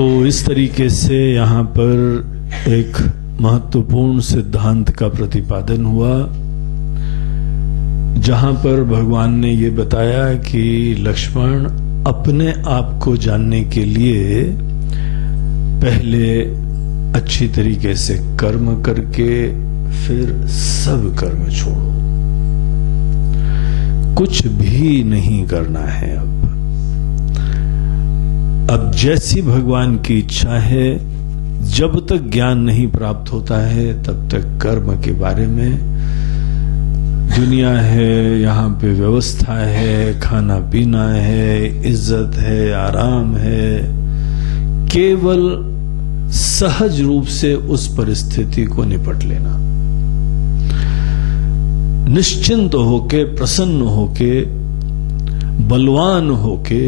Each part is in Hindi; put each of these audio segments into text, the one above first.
तो इस तरीके से यहाँ पर एक महत्वपूर्ण सिद्धांत का प्रतिपादन हुआ, जहां पर भगवान ने ये बताया कि लक्ष्मण अपने आप को जानने के लिए पहले अच्छी तरीके से कर्म करके फिर सब कर्म छोड़ो, कुछ भी नहीं करना है। अब जैसी भगवान की इच्छा है, जब तक ज्ञान नहीं प्राप्त होता है तब तक कर्म के बारे में, दुनिया है, यहाँ पे व्यवस्था है, खाना पीना है, इज्जत है, आराम है, केवल सहज रूप से उस परिस्थिति को निपट लेना, निश्चिंत होके, प्रसन्न होके, बलवान होके,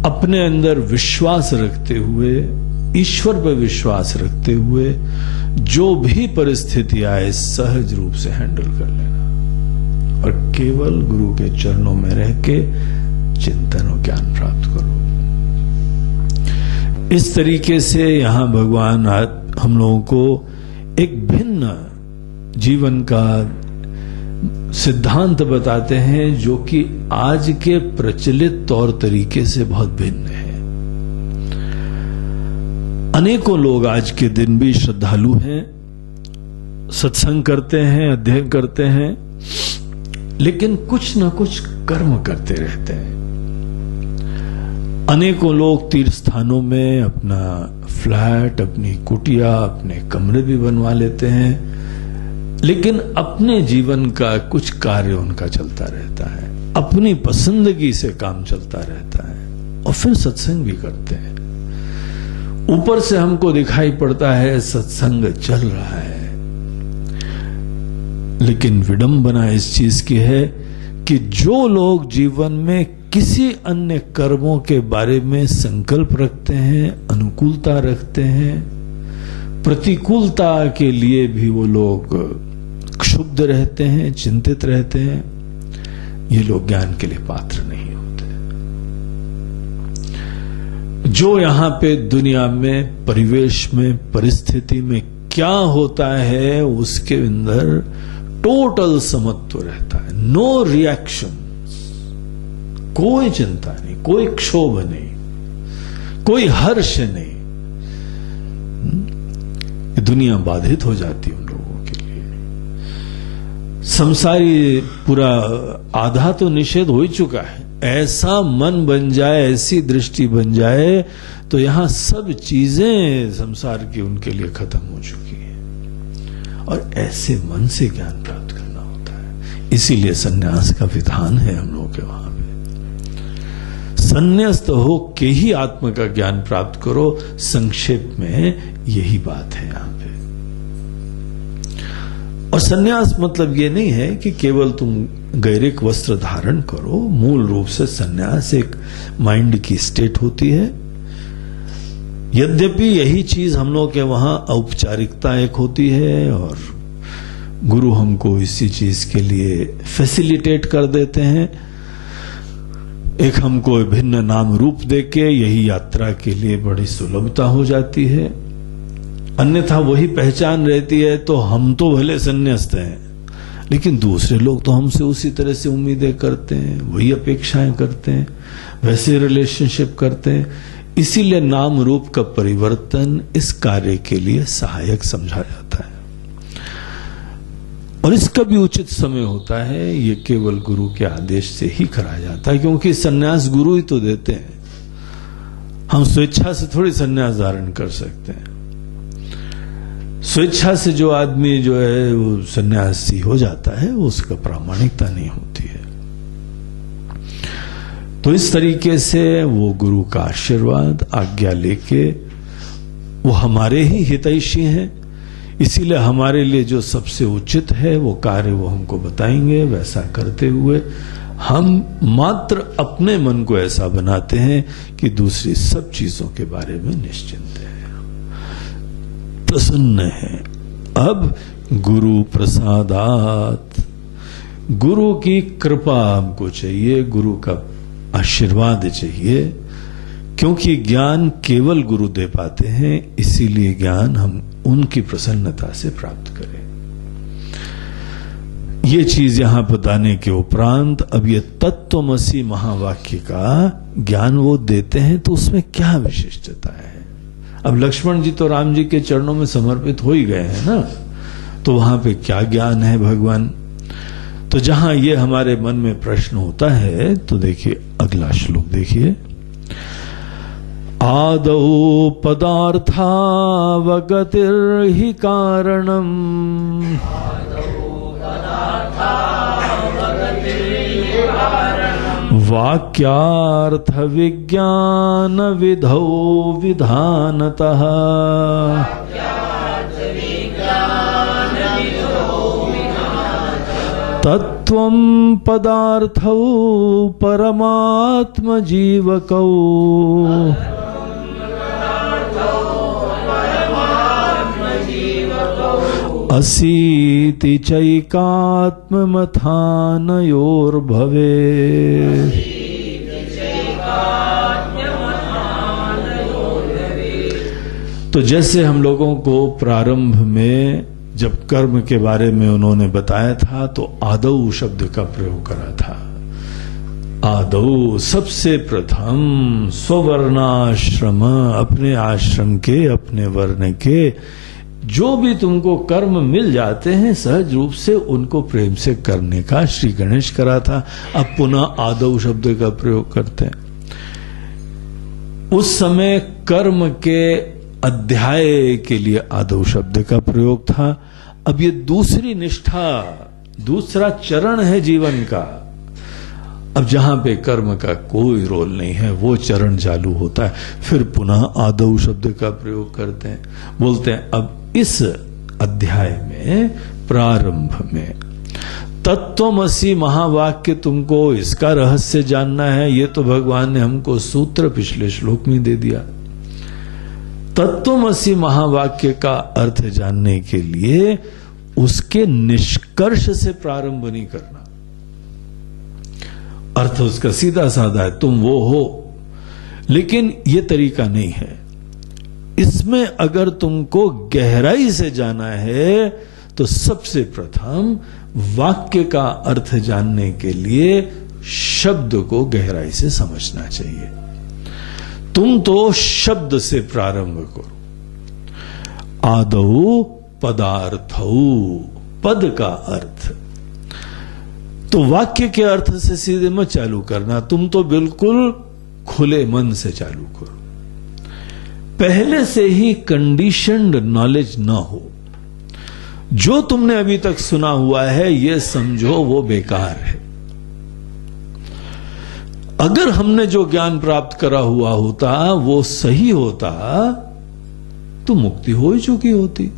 अपने अंदर विश्वास रखते हुए, ईश्वर पर विश्वास रखते हुए जो भी परिस्थिति आए सहज रूप से हैंडल कर लेना और केवल गुरु के चरणों में रह के चिंतन और ज्ञान प्राप्त करो। इस तरीके से यहां भगवान हम लोगों को एक भिन्न जीवन का सिद्धांत बताते हैं जो कि आज के प्रचलित तौर तरीके से बहुत भिन्न है। अनेकों लोग आज के दिन भी श्रद्धालु हैं, सत्संग करते हैं, अध्ययन करते हैं, लेकिन कुछ न कुछ कर्म करते रहते हैं। अनेकों लोग तीर्थ स्थानों में अपना फ्लैट, अपनी कुटिया, अपने कमरे भी बनवा लेते हैं, लेकिन अपने जीवन का कुछ कार्य उनका चलता रहता है, अपनी पसंदगी से काम चलता रहता है और फिर सत्संग भी करते हैं। ऊपर से हमको दिखाई पड़ता है सत्संग चल रहा है, लेकिन विडंबना इस चीज की है कि जो लोग जीवन में किसी अन्य कर्मों के बारे में संकल्प रखते हैं, अनुकूलता रखते हैं, प्रतिकूलता के लिए भी वो लोग क्षुब्ध रहते हैं, चिंतित रहते हैं, ये लोग ज्ञान के लिए पात्र नहीं होते। जो यहां पे दुनिया में, परिवेश में, परिस्थिति में क्या होता है उसके अंदर टोटल समत्व रहता है, नो रिएक्शन, कोई चिंता नहीं, कोई क्षोभ नहीं, कोई हर्ष नहीं, दुनिया बाधित हो जाती है उन लोगों के लिए। संसारी पूरा आधा तो निषेध हो ही चुका है। ऐसा मन बन जाए, ऐसी दृष्टि बन जाए तो यहां सब चीजें संसार की उनके लिए खत्म हो चुकी है और ऐसे मन से ज्ञान प्राप्त करना होता है। इसीलिए सन्यास का विधान है हम लोगों के वहां पे। सन्यास्त हो के ही आत्मा का ज्ञान प्राप्त करो, संक्षेप में यही बात है यहां पे। और सन्यास मतलब ये नहीं है कि केवल तुम गैरिक वस्त्र धारण करो। मूल रूप से सन्यास एक माइंड की स्टेट होती है। यद्यपि यही चीज हम लोग के वहां औपचारिकता एक होती है और गुरु हमको इसी चीज के लिए फैसिलिटेट कर देते हैं, एक हमको भिन्न नाम रूप देके यही यात्रा के लिए बड़ी सुलभता हो जाती है। अन्यथा वही पहचान रहती है तो हम तो भले संन्यास्त हैं, लेकिन दूसरे लोग तो हमसे उसी तरह से उम्मीदें करते हैं, वही अपेक्षाएं करते हैं, वैसे रिलेशनशिप करते हैं। इसीलिए नाम रूप का परिवर्तन इस कार्य के लिए सहायक समझा जाता है और इसका भी उचित समय होता है। ये केवल गुरु के आदेश से ही कराया जाता है, क्योंकि सन्यास गुरु ही तो देते हैं। हम स्वेच्छा से थोड़ी सन्यास धारण कर सकते हैं। स्वेच्छा से जो आदमी जो है वो सन्यासी हो जाता है, उसका प्रामाणिकता नहीं होती है। तो इस तरीके से वो गुरु का आशीर्वाद, आज्ञा लेके वो हमारे ही हितैषी हैं, इसीलिए हमारे लिए जो सबसे उचित है वो कार्य वो हमको बताएंगे। वैसा करते हुए हम मात्र अपने मन को ऐसा बनाते हैं कि दूसरी सब चीजों के बारे में निश्चिंत है, प्रसन्न है। अब गुरु प्रसादात, गुरु की कृपा हमको चाहिए, गुरु का आशीर्वाद चाहिए क्योंकि ज्ञान केवल गुरु दे पाते हैं, इसीलिए ज्ञान हम उनकी प्रसन्नता से प्राप्त करें। ये चीज यहां बताने के उपरांत अब ये तत्वमसि महावाक्य का ज्ञान वो देते हैं, तो उसमें क्या विशिष्टता है। अब लक्ष्मण जी तो राम जी के चरणों में समर्पित हो ही गए हैं ना, तो वहां पे क्या ज्ञान है भगवान। तो जहां ये हमारे मन में प्रश्न होता है, तो देखिए अगला श्लोक देखिए। आदौ पदार्थावगतिर्हि कारणम् वाक्यार्थ विज्ञान विधौ विधानतः तत्वं पदार्थौ परमात्म जीवकौ असीति चैकात्ममथानयोर्भवे। तो जैसे हम लोगों को प्रारंभ में जब कर्म के बारे में उन्होंने बताया था, तो आदौ शब्द का प्रयोग करा था। आदौ सबसे प्रथम स्ववर्णाश्रम, अपने आश्रम के, अपने वर्ण के जो भी तुमको कर्म मिल जाते हैं, सहज रूप से उनको प्रेम से करने का श्री गणेश करा था। अब पुनः आदौ शब्द का प्रयोग करते हैं। उस समय कर्म के अध्याय के लिए आदौ शब्द का प्रयोग था। अब ये दूसरी निष्ठा, दूसरा चरण है जीवन का। अब जहां पे कर्म का कोई रोल नहीं है, वो चरण चालू होता है। फिर पुनः आदौ शब्द का प्रयोग करते हैं, बोलते हैं अब इस अध्याय में प्रारंभ में तत्वमसि महावाक्य, तुमको इसका रहस्य जानना है। ये तो भगवान ने हमको सूत्र पिछले श्लोक में दे दिया। तत्वमसि महावाक्य का अर्थ जानने के लिए उसके निष्कर्ष से प्रारंभ नहीं करना। अर्थ उसका सीधा साधा है, तुम वो हो, लेकिन ये तरीका नहीं है। इसमें अगर तुमको गहराई से जाना है, तो सबसे प्रथम वाक्य का अर्थ जानने के लिए शब्द को गहराई से समझना चाहिए। तुम तो शब्द से प्रारंभ करो। आदौ पदार्थौ, पद का अर्थ। तो वाक्य के अर्थ से सीधे मत चालू करना, तुम तो बिल्कुल खुले मन से चालू करो। पहले से ही कंडीशन्ड नॉलेज ना हो। जो तुमने अभी तक सुना हुआ है, यह समझो वो बेकार है। अगर हमने जो ज्ञान प्राप्त करा हुआ होता वो सही होता, तो मुक्ति हो ही चुकी होती।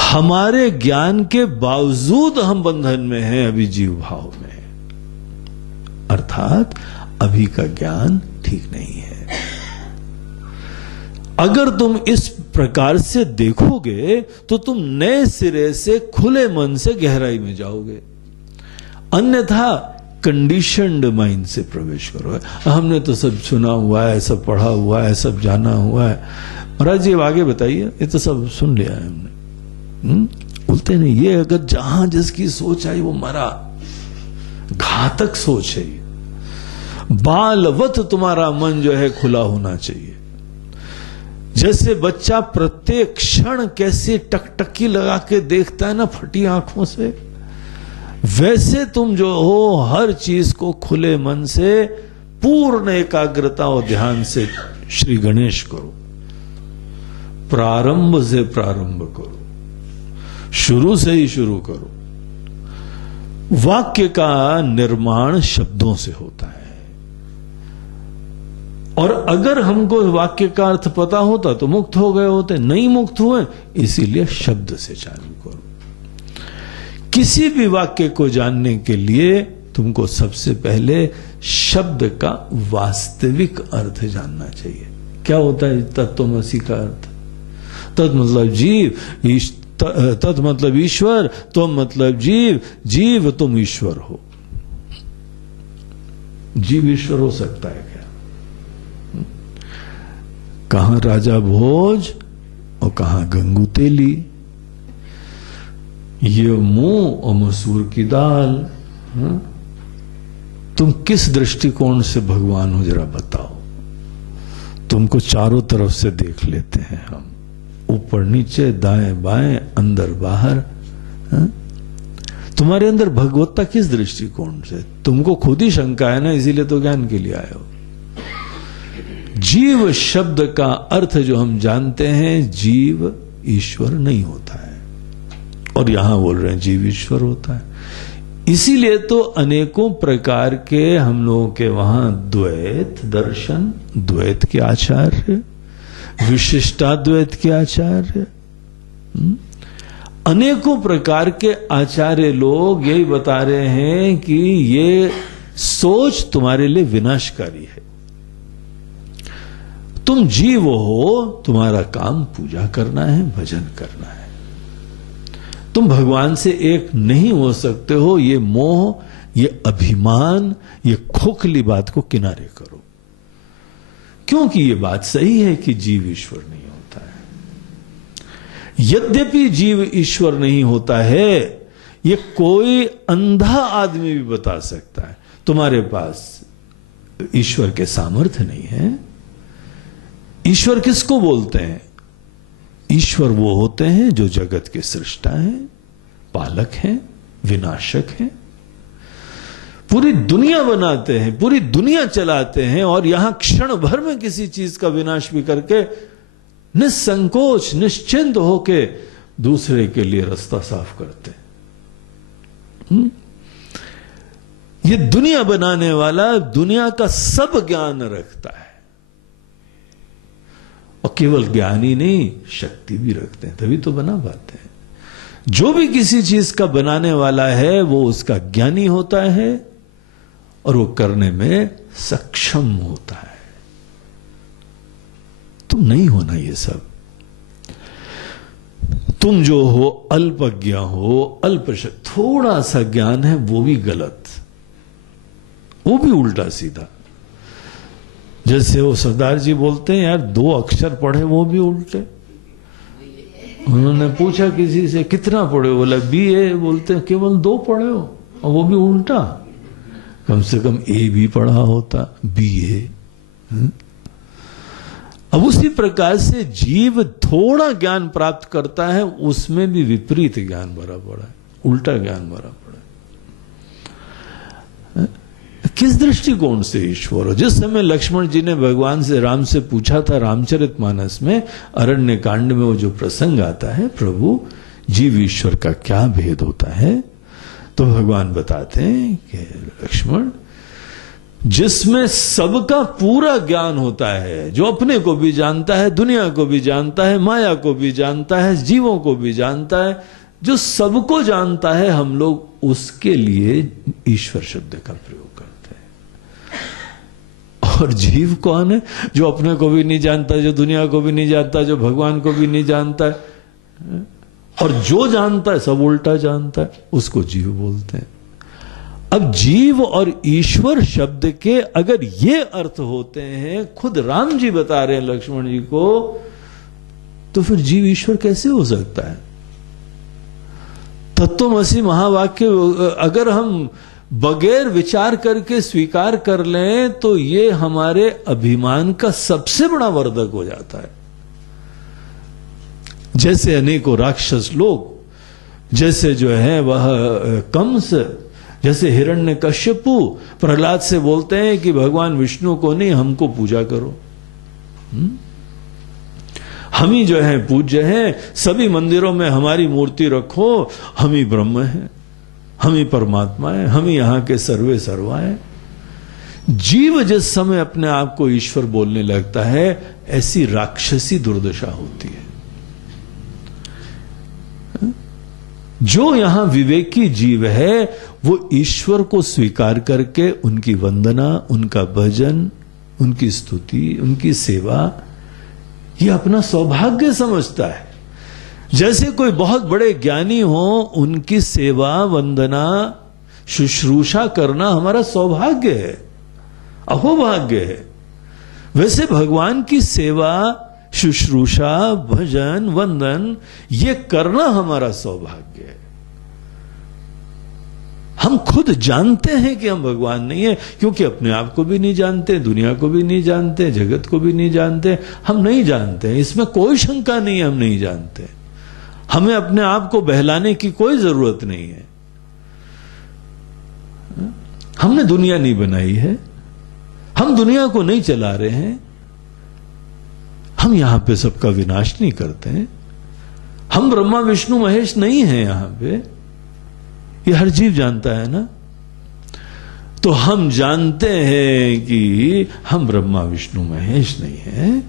हमारे ज्ञान के बावजूद हम बंधन में हैं, अभी जीव भाव में, अर्थात अभी का ज्ञान ठीक नहीं है। अगर तुम इस प्रकार से देखोगे, तो तुम नए सिरे से खुले मन से गहराई में जाओगे। अन्यथा कंडीशन्ड माइंड से प्रवेश करो। हमने तो सब सुना हुआ है, सब पढ़ा हुआ है, सब जाना हुआ है। महाराज जी अब आगे बताइए, ये तो सब सुन लिया है हमने। बोलते नहीं, ये अगर जहां जिसकी सोच आई वो मरा। घातक सोच है ये। बालवत तुम्हारा मन जो है खुला होना चाहिए। जैसे बच्चा प्रत्येक क्षण कैसे टकटकी लगा के देखता है ना फटी आंखों से, वैसे तुम जो हो हर चीज को खुले मन से पूर्ण एकाग्रता और ध्यान से श्री गणेश करो। प्रारंभ से प्रारंभ करो, शुरू से ही शुरू करो। वाक्य का निर्माण शब्दों से होता है, और अगर हमको वाक्य का अर्थ पता होता तो मुक्त हो गए होते, नहीं मुक्त हुए, इसीलिए शब्द से चालू करो। किसी भी वाक्य को जानने के लिए तुमको सबसे पहले शब्द का वास्तविक अर्थ जानना चाहिए। क्या होता है तत्वमसि का अर्थ? तत् मतलब जीव, तत् मतलब ईश्वर, तुम मतलब जीव, जीव तुम ईश्वर हो। जीव ईश्वर हो सकता है क्या? कहां राजा भोज और कहां गंगू तेली, ये मुंह और मसूर की दाल। तुम किस दृष्टिकोण से भगवान हो जरा बताओ। तुमको चारों तरफ से देख लेते हैं हम, ऊपर नीचे दाएं बाएं अंदर बाहर। तुम्हारे अंदर भगवत्ता किस दृष्टिकोण से? तुमको खुद ही शंका है ना, इसीलिए तो ज्ञान के लिए आए हो। जीव शब्द का अर्थ जो हम जानते हैं, जीव ईश्वर नहीं होता है, और यहां बोल रहे हैं जीव ईश्वर होता है। इसीलिए तो अनेकों प्रकार के हम लोगों के वहां द्वैत दर्शन, द्वैत के आचार्य, विशिष्टाद्वैत के आचार्य, अनेकों प्रकार के आचार्य लोग यही बता रहे हैं कि ये सोच तुम्हारे लिए विनाशकारी है। तुम जीव हो, तुम्हारा काम पूजा करना है, भजन करना है। तुम भगवान से एक नहीं हो सकते हो। ये मोह, ये अभिमान, ये खोखली बात को किनारे करो, क्योंकि ये बात सही है कि जीव ईश्वर नहीं होता है। यद्यपि जीव ईश्वर नहीं होता है, ये कोई अंधा आदमी भी बता सकता है। तुम्हारे पास ईश्वर के सामर्थ्य नहीं है। ईश्वर किसको बोलते हैं? ईश्वर वो होते हैं जो जगत के सृष्टा हैं, पालक हैं, विनाशक हैं, पूरी दुनिया बनाते हैं, पूरी दुनिया चलाते हैं, और यहां क्षण भर में किसी चीज का विनाश भी करके निसंकोच निश्चिंत होके दूसरे के लिए रास्ता साफ करते हैं। ये दुनिया बनाने वाला दुनिया का सब ज्ञान रखता है, और केवल ज्ञान ही नहीं, शक्ति भी रखते हैं, तभी तो बना पाते हैं। जो भी किसी चीज का बनाने वाला है वो उसका ज्ञानी होता है, और वो करने में सक्षम होता है। तुम नहीं होना ये सब। तुम जो हो अल्पज्ञ हो, थोड़ा सा ज्ञान है वो भी गलत, वो भी उल्टा सीधा। जैसे वो सरदार जी बोलते हैं, यार 2 अक्षर पढ़े वो भी उल्टे। उन्होंने पूछा किसी से कितना पढ़े हो, बोला BA। बोलते हैं केवल 2 पढ़े हो, और वो भी उल्टा। कम से कम A भी पढ़ा होता, BA। अब उसी प्रकार से जीव थोड़ा ज्ञान प्राप्त करता है, उसमें भी विपरीत ज्ञान भरा पड़ा है, उल्टा ज्ञान भरा पड़ा है। किस दृष्टिकोण से ईश्वर हो? जिस समय लक्ष्मण जी ने भगवान से, राम से पूछा था, रामचरितमानस में अरण्य कांड में वो जो प्रसंग आता है, प्रभु जीव ईश्वर का क्या भेद होता है, तो भगवान बताते हैं कि लक्ष्मण, जिसमें सबका पूरा ज्ञान होता है, जो अपने को भी जानता है, दुनिया को भी जानता है, माया को भी जानता है, जीवों को भी जानता है, जो सबको जानता है, हम लोग उसके लिए ईश्वर शब्द का प्रयोग करते हैं। और जीव कौन है? जो अपने को भी नहीं जानता, जो दुनिया को भी नहीं जानता, जो भगवान को भी नहीं जानता है, और जो जानता है सब उल्टा जानता है, उसको जीव बोलते हैं। अब जीव और ईश्वर शब्द के अगर ये अर्थ होते हैं, खुद राम जी बता रहे हैं लक्ष्मण जी को, तो फिर जीव ईश्वर कैसे हो सकता है? तत्वमसि महावाक्य अगर हम बगैर विचार करके स्वीकार कर लें, तो ये हमारे अभिमान का सबसे बड़ा वर्धक हो जाता है। जैसे अनेकों राक्षस लोग, जैसे जो है वह कंस, जैसे हिरण्यकश्यपु प्रहलाद से बोलते हैं कि भगवान विष्णु को नहीं, हमको पूजा करो, हम ही जो है पूज्य हैं, सभी मंदिरों में हमारी मूर्ति रखो, हम ही ब्रह्म हैं, हम ही परमात्मा हैं, हम ही यहां के सर्वे सर्वा हैं। जीव जिस समय अपने आप को ईश्वर बोलने लगता है, ऐसी राक्षसी दुर्दशा होती है। जो यहां विवेकी जीव है, वो ईश्वर को स्वीकार करके उनकी वंदना, उनका भजन, उनकी स्तुति, उनकी सेवा, ये अपना सौभाग्य समझता है। जैसे कोई बहुत बड़े ज्ञानी हो, उनकी सेवा, वंदना, शुश्रूषा करना हमारा सौभाग्य है, अहोभाग्य है। वैसे भगवान की सेवा, शुश्रूषा, भजन, वंदन ये करना हमारा सौभाग्य है। हम खुद जानते हैं कि हम भगवान नहीं है, क्योंकि अपने आप को भी नहीं जानते, दुनिया को भी नहीं जानते, जगत को भी नहीं जानते। हम नहीं जानते, इसमें कोई शंका नहीं है, हम नहीं जानते। हमें अपने आप को बहलाने की कोई जरूरत नहीं है। हमने दुनिया नहीं बनाई है, हम दुनिया को नहीं चला रहे हैं, हम यहां पे सबका विनाश नहीं करते हैं, हम ब्रह्मा विष्णु महेश नहीं हैं यहां पे, ये हर जीव जानता है ना। तो हम जानते हैं कि हम ब्रह्मा विष्णु महेश नहीं हैं,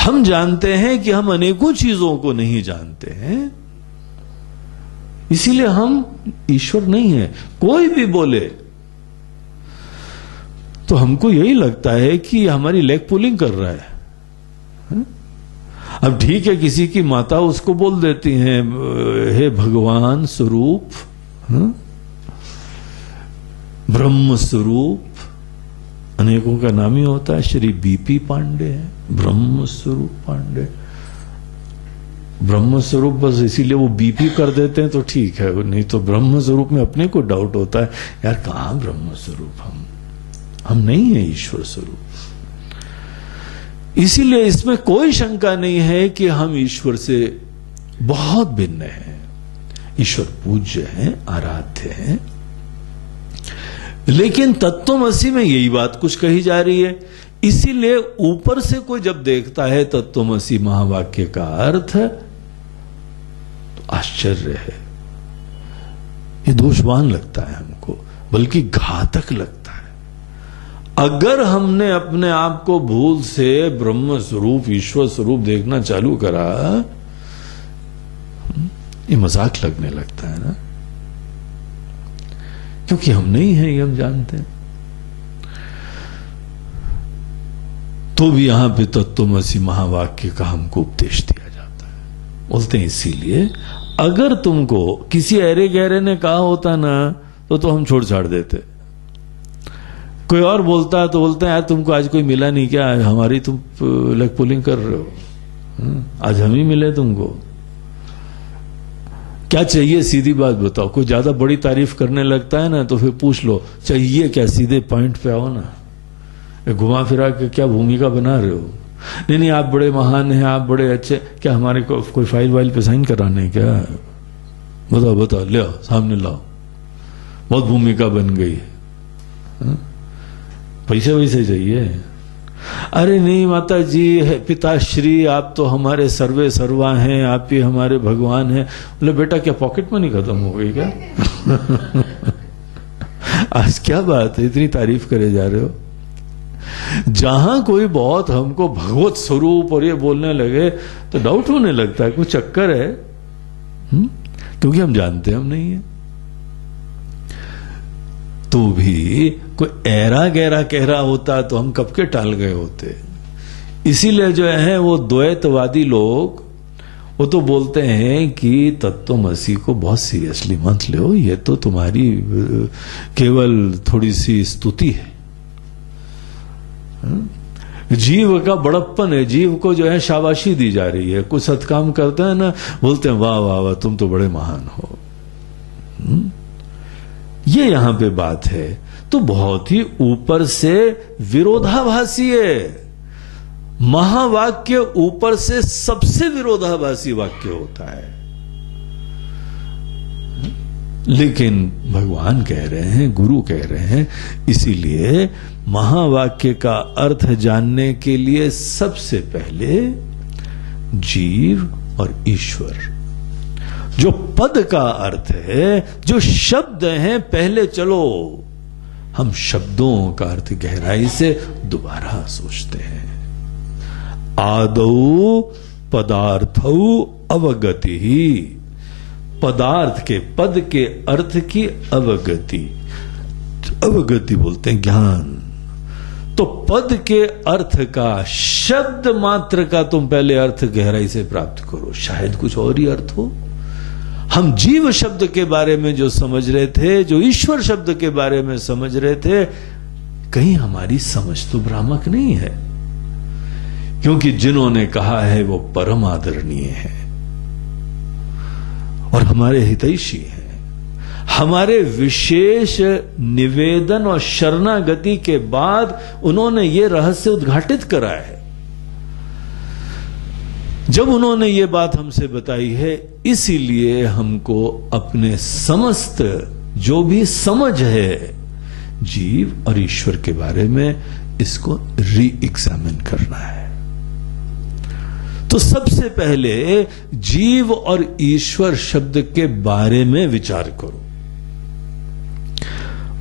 हम जानते हैं कि हम अनेकों चीजों को नहीं जानते हैं, इसीलिए हम ईश्वर नहीं है। कोई भी बोले तो हमको यही लगता है कि हमारी लेग पुलिंग कर रहा है। अब ठीक है, किसी की माता उसको बोल देती हैं, हे भगवान स्वरूप, ब्रह्म स्वरूप, अनेकों का नाम ही होता है। श्री बीपी पांडे है, ब्रह्म स्वरूप पांडे, ब्रह्म स्वरूप, बस इसीलिए वो बीपी कर देते हैं तो ठीक है, नहीं तो ब्रह्म स्वरूप में अपने को डाउट होता है, यार कहां ब्रह्म स्वरूप, हम नहीं है ईश्वर स्वरूप। इसीलिए इसमें कोई शंका नहीं है कि हम ईश्वर से बहुत भिन्न हैं। ईश्वर पूज्य हैं, आराध्य हैं, लेकिन तत्वमसि में यही बात कुछ कही जा रही है। इसीलिए ऊपर से कोई जब देखता है तत्वमसि महावाक्य का अर्थ, तो आश्चर्य है, ये दोषवान लगता है हमको, बल्कि घातक लगता है। अगर हमने अपने आप को भूल से ब्रह्म स्वरूप, ईश्वर स्वरूप देखना चालू करा, ये मजाक लगने लगता है ना, क्योंकि हम नहीं हैं, ये हम जानते हैं। तो भी यहां पे तत्वमसि महावाक्य का हमको उपदेश दिया जाता है। बोलते हैं इसीलिए अगर तुमको किसी अरे गहरे ने कहा होता ना, तो हम छोड़ छाड़ देते। कोई और बोलता तो बोलते हैं, यार तुमको आज कोई मिला नहीं क्या, हमारी तुम लेग पुलिंग कर रहे हो, आज हम ही मिले तुमको, क्या चाहिए सीधी बात बताओ। कोई ज्यादा बड़ी तारीफ करने लगता है ना, तो फिर पूछ लो चाहिए क्या, सीधे पॉइंट पे आओ ना, घुमा फिरा के क्या भूमिका बना रहे हो। नहीं आप बड़े महान हैं, आप बड़े अच्छे, क्या हमारे को कोई फाइल वाइल पे साइन कराने क्या, बताओ ले आओ, सामने लाओ, बहुत भूमिका बन गई है, पैसे वैसे चाहिए। अरे नहीं माता जी, पिताश्री आप तो हमारे सर्वे सर्वा हैं, आप ही हमारे भगवान हैं। बोले बेटा क्या पॉकेट मनी खत्म हो गई क्या? आज क्या बात है, इतनी तारीफ करे जा रहे हो। जहां कोई बहुत हमको भगवत स्वरूप और ये बोलने लगे तो डाउट होने लगता है, कुछ चक्कर है, क्योंकि हम जानते हैं हम नहीं है। तो भी कोई ऐरा गहरा कह रहा होता तो हम कब के टाल गए होते। इसीलिए जो है वो द्वैतवादी लोग वो तो बोलते हैं कि तत्वमसि को बहुत सीरियसली मत लो, ये तो तुम्हारी केवल थोड़ी सी स्तुति है। जीव का बड़प्पन है, जीव को जो है शाबाशी दी जा रही है। कुछ सत्काम करते हैं ना, बोलते हैं वाह वाह वाह तुम तो बड़े महान हो। ये यहां पे बात है। तो बहुत ही ऊपर से विरोधाभासी है। महावाक्य ऊपर से सबसे विरोधाभासी वाक्य होता है, लेकिन भगवान कह रहे हैं, गुरु कह रहे हैं, इसीलिए महावाक्य का अर्थ जानने के लिए सबसे पहले जीव और ईश्वर, जो पद का अर्थ है, जो शब्द हैं, पहले चलो हम शब्दों का अर्थ गहराई से दोबारा सोचते हैं। आदौ पदार्थौ अवगति ही, पदार्थ के, पद के अर्थ की अवगति, अवगति बोलते हैं ज्ञान। तो पद के अर्थ का, शब्द मात्र का तुम पहले अर्थ गहराई से प्राप्त करो, शायद कुछ और ही अर्थ हो। हम जीव शब्द के बारे में जो समझ रहे थे, जो ईश्वर शब्द के बारे में समझ रहे थे, कहीं हमारी समझ तो भ्रामक नहीं है। क्योंकि जिन्होंने कहा है वो परम आदरणीय है और हमारे हितैषी हैं। हमारे विशेष निवेदन और शरणागति के बाद उन्होंने ये रहस्य उद्घाटित करा है। जब उन्होंने ये बात हमसे बताई है, इसीलिए हमको अपने समस्त जो भी समझ है जीव और ईश्वर के बारे में, इसको री एग्जामिन करना है। तो सबसे पहले जीव और ईश्वर शब्द के बारे में विचार करो।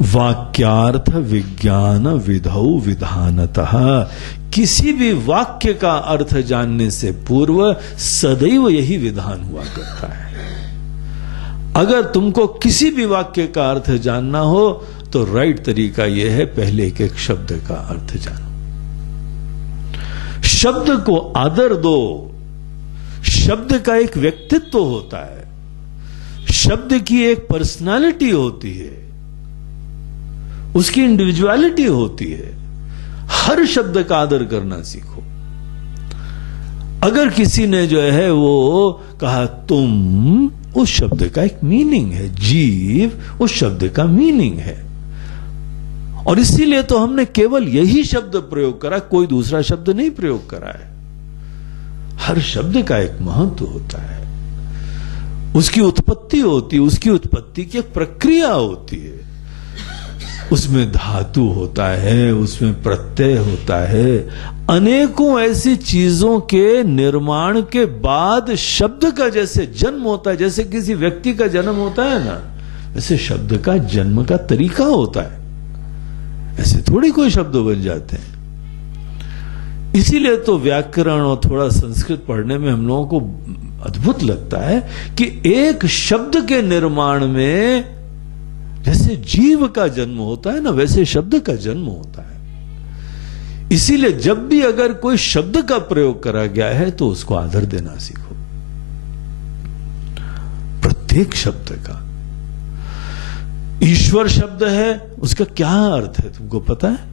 वाक्यार्थ विज्ञान विधौ विधानतः, किसी भी वाक्य का अर्थ जानने से पूर्व सदैव यही विधान हुआ करता है। अगर तुमको किसी भी वाक्य का अर्थ जानना हो तो राइट तरीका यह है, पहले एक एक शब्द का अर्थ जानो, शब्द को आदर दो। शब्द का एक व्यक्तित्व होता है, शब्द की एक पर्सनालिटी होती है, उसकी इंडिविजुअलिटी होती है। हर शब्द का आदर करना सीखो। अगर किसी ने जो है वो कहा तुम, उस शब्द का एक मीनिंग है। जीव उस शब्द का मीनिंग है, और इसीलिए तो हमने केवल यही शब्द प्रयोग करा, कोई दूसरा शब्द नहीं प्रयोग करा है। हर शब्द का एक महत्व होता है, उसकी उत्पत्ति होती है, उसकी उत्पत्ति की एक प्रक्रिया होती है। उसमें धातु होता है, उसमें प्रत्यय होता है, अनेकों ऐसी चीजों के निर्माण के बाद शब्द का जैसे जन्म होता है, जैसे किसी व्यक्ति का जन्म होता है ना, वैसे शब्द का जन्म का तरीका होता है। ऐसे थोड़ी कोई शब्द बन जाते हैं। इसीलिए तो व्याकरण और थोड़ा संस्कृत पढ़ने में हम लोगों को अद्भुत लगता है कि एक शब्द के निर्माण में जैसे जीव का जन्म होता है ना, वैसे शब्द का जन्म होता है। इसीलिए जब भी अगर कोई शब्द का प्रयोग करा गया है तो उसको आदर देना सीखो, प्रत्येक शब्द का। ईश्वर शब्द है, उसका क्या अर्थ है तुमको पता है?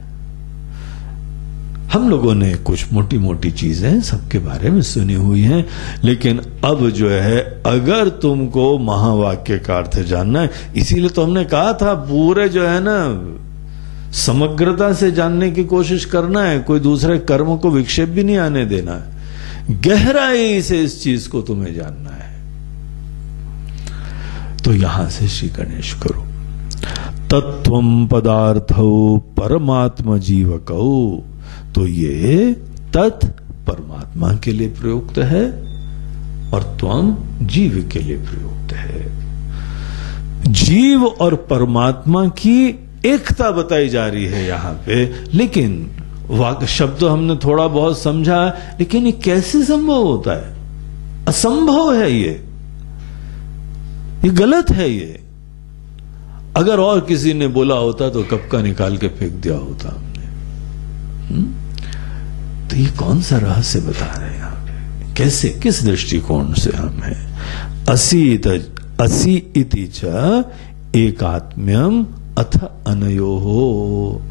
हम लोगों ने कुछ मोटी मोटी चीजें सबके बारे में सुनी हुई हैं, लेकिन अब जो है अगर तुमको महावाक्य का अर्थ जानना है, इसीलिए तो हमने कहा था पूरे जो है ना समग्रता से जानने की कोशिश करना है, कोई दूसरे कर्म को विक्षेप भी नहीं आने देना है, गहराई से इस चीज को तुम्हें जानना है। तो यहां से श्री गणेश करो। तत्वम पदार्थो परमात्मा जीवकौ, तो ये तत् परमात्मा के लिए प्रयुक्त है और त्वम जीव के लिए प्रयुक्त है। जीव और परमात्मा की एकता बताई जा रही है यहां पे, लेकिन वाक्य शब्द हमने थोड़ा बहुत समझा, लेकिन ये कैसे संभव होता है? असंभव है ये गलत है ये। अगर और किसी ने बोला होता तो कब का निकाल के फेंक दिया होता हमने। तो ये कौन सा रहस्य बता रहे हैं यहां पे? कैसे, किस दृष्टिकोण से हम हैं? असि इति च एकात्म्यम अथ अनयोहो।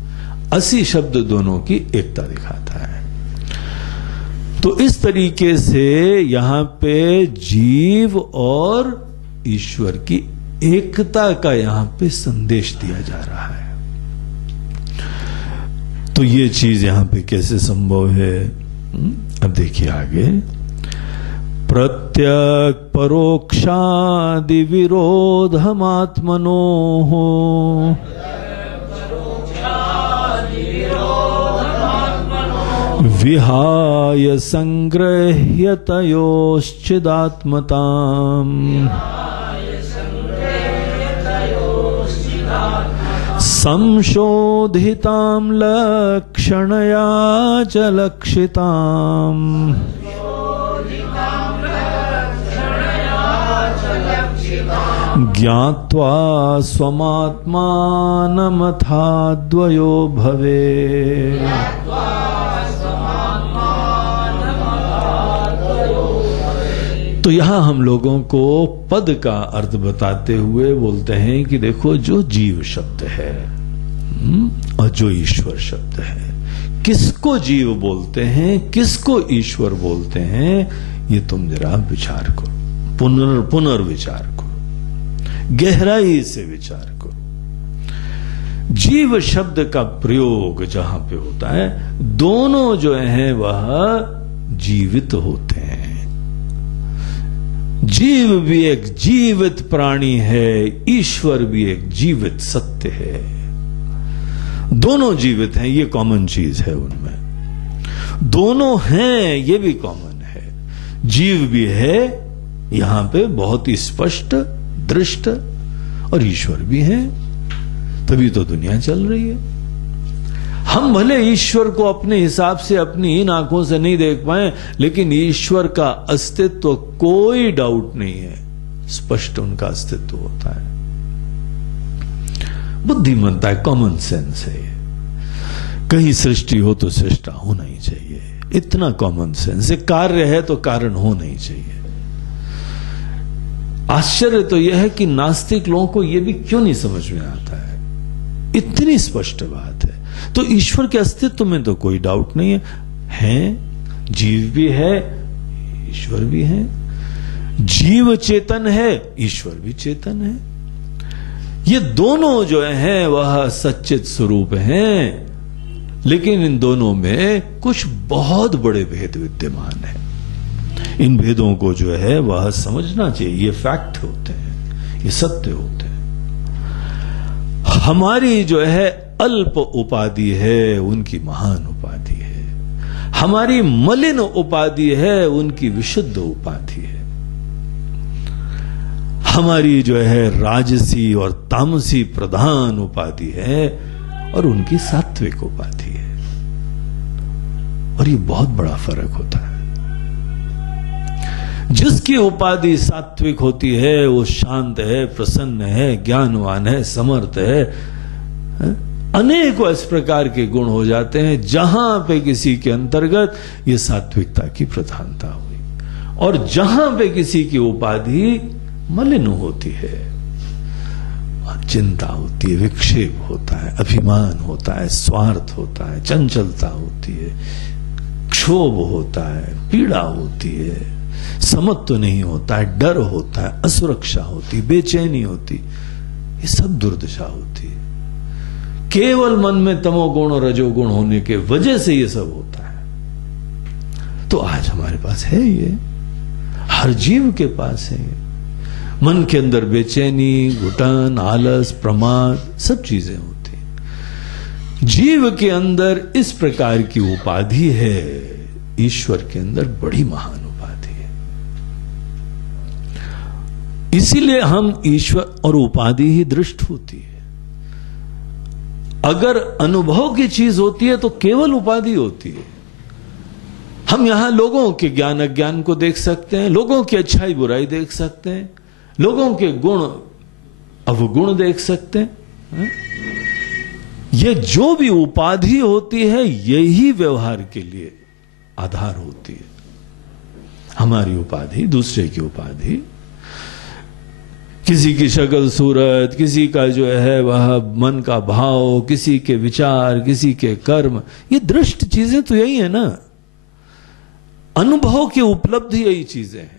असि शब्द दोनों की एकता दिखाता है। तो इस तरीके से यहां पे जीव और ईश्वर की एकता का यहां पे संदेश दिया जा रहा है। तो ये चीज यहां पे कैसे संभव है? अब देखिए आगे। प्रत्यक परोक्षादि विरोधमात्मनो विहाय संग्रह्य तयोश्चिदात्मताम् संशोधितां लक्षणया च लक्षिताम् ज्ञात्वा स्वमात्मानमथाद्वयो भवेत्। तो यहां हम लोगों को पद का अर्थ बताते हुए बोलते हैं कि देखो, जो जीव शब्द है और जो ईश्वर शब्द है, किसको जीव बोलते हैं, किसको ईश्वर बोलते हैं, ये तुम जरा विचार करो, पुनर्विचार करो, गहराई से विचार करो। जीव शब्द का प्रयोग जहां पे होता है, दोनों जो है वह जीवित होते हैं। जीव भी एक जीवित प्राणी है, ईश्वर भी एक जीवित सत्य है। दोनों जीवित हैं, ये कॉमन चीज है उनमें। दोनों हैं, ये भी कॉमन है। जीव भी है यहां पे बहुत ही स्पष्ट दृष्ट, और ईश्वर भी है, तभी तो दुनिया चल रही है। हम भले ईश्वर को अपने हिसाब से अपनी इन आंखों से नहीं देख पाए, लेकिन ईश्वर का अस्तित्व कोई डाउट नहीं है, स्पष्ट उनका अस्तित्व होता है। बुद्धिमत्ता है, कॉमन सेंस है। कहीं सृष्टि हो तो सृष्टा होना ही चाहिए, इतना कॉमन सेंस है। कार्य है तो कारण होना ही चाहिए। आश्चर्य तो यह है कि नास्तिक लोगों को यह भी क्यों नहीं समझ में आता है। इतनी स्पष्ट बात है। तो ईश्वर के अस्तित्व में तो कोई डाउट नहीं है, जीव भी है, ईश्वर भी है। जीव चेतन है, ईश्वर भी चेतन है। ये दोनों जो हैं वह सच्चित स्वरूप हैं, लेकिन इन दोनों में कुछ बहुत बड़े भेद विद्यमान है। इन भेदों को जो है वह समझना चाहिए। ये फैक्ट होते हैं, ये सत्य होते हैं। हमारी जो है अल्प उपाधि है, उनकी महान उपाधि है। हमारी मलिन उपाधि है, उनकी विशुद्ध उपाधि है। हमारी जो है राजसी और तामसी प्रधान उपाधि है, और उनकी सात्विक उपाधि है। और ये बहुत बड़ा फर्क होता है। जिसकी उपाधि सात्विक होती है वो शांत है, प्रसन्न है, ज्ञानवान है, समर्थ है। अनेकों इस प्रकार के गुण हो जाते हैं जहां पे किसी के अंतर्गत ये सात्विकता की प्रधानता हुई, और जहां पे किसी की उपाधि मलिन होती है, चिंता होती है, विक्षेप होता है, अभिमान होता है, स्वार्थ होता है, चंचलता होती है, क्षोभ होता है, पीड़ा होती है, समत्व नहीं होता है, डर होता है, असुरक्षा होती, बेचैनी होती, ये सब दुर्दशा होती है। केवल मन में तमोगुण और रजोगुण होने के वजह से ये सब होता है। तो आज हमारे पास है ये, हर जीव के पास है ये। मन के अंदर बेचैनी, घुटन, आलस, प्रमाद, सब चीजें होती हैं। जीव के अंदर इस प्रकार की उपाधि है, ईश्वर के अंदर बड़ी महान उपाधि है। इसीलिए हम ईश्वर और उपाधि ही दृष्ट होती है। अगर अनुभव की चीज होती है तो केवल उपाधि होती है। हम यहां लोगों के ज्ञान अज्ञान को देख सकते हैं, लोगों की अच्छाई बुराई देख सकते हैं, लोगों के गुण अवगुण देख सकते हैं। ये जो भी उपाधि होती है यही व्यवहार के लिए आधार होती है। हमारी उपाधि, दूसरे की उपाधि, किसी की शक्ल सूरत, किसी का जो है वह मन का भाव, किसी के विचार, किसी के कर्म, ये दृष्ट चीजें तो यही है ना। अनुभव की उपलब्धि यही चीजें हैं।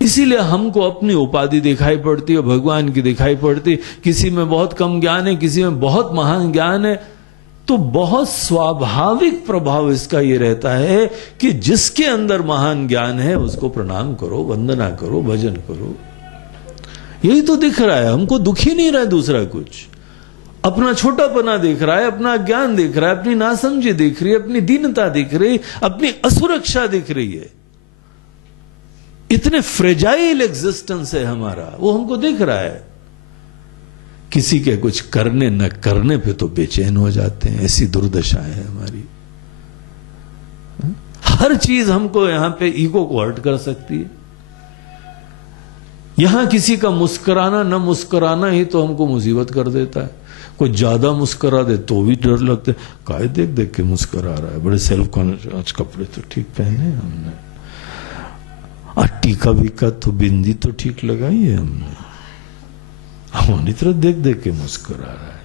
इसीलिए हमको अपनी उपाधि दिखाई पड़ती है, भगवान की दिखाई पड़ती। किसी में बहुत कम ज्ञान है, किसी में बहुत महान ज्ञान है, तो बहुत स्वाभाविक प्रभाव इसका यह रहता है कि जिसके अंदर महान ज्ञान है उसको प्रणाम करो, वंदना करो, भजन करो। यही तो दिख रहा है हमको, दुख ही नहीं रहा है दूसरा कुछ। अपना छोटापना दिख रहा है, अपना ज्ञान दिख रहा है, अपनी नासमझी दिख रही है, अपनी दीनता दिख रही, अपनी असुरक्षा दिख रही है। इतने फ्रेजाइल एग्जिस्टेंस है हमारा, वो हमको दिख रहा है। किसी के कुछ करने न करने पे तो बेचैन हो जाते हैं, ऐसी दुर्दशा है हमारी। हर चीज हमको यहां पे ईगो को हर्ट कर सकती है। यहां किसी का मुस्कुराना न मुस्कुराना ही तो हमको मुसीबत कर देता है। कोई ज्यादा मुस्कुरा दे तो भी डर लगता है, काहे देख देख के मुस्कुरा रहा है, बड़े सेल्फ कॉन्शियस, कपड़े तो ठीक पहने हमने, और टीका बीका तो बिंदी तो ठीक लगाई है हमने, हम तरह देख देख के मुस्कुरा रहा है।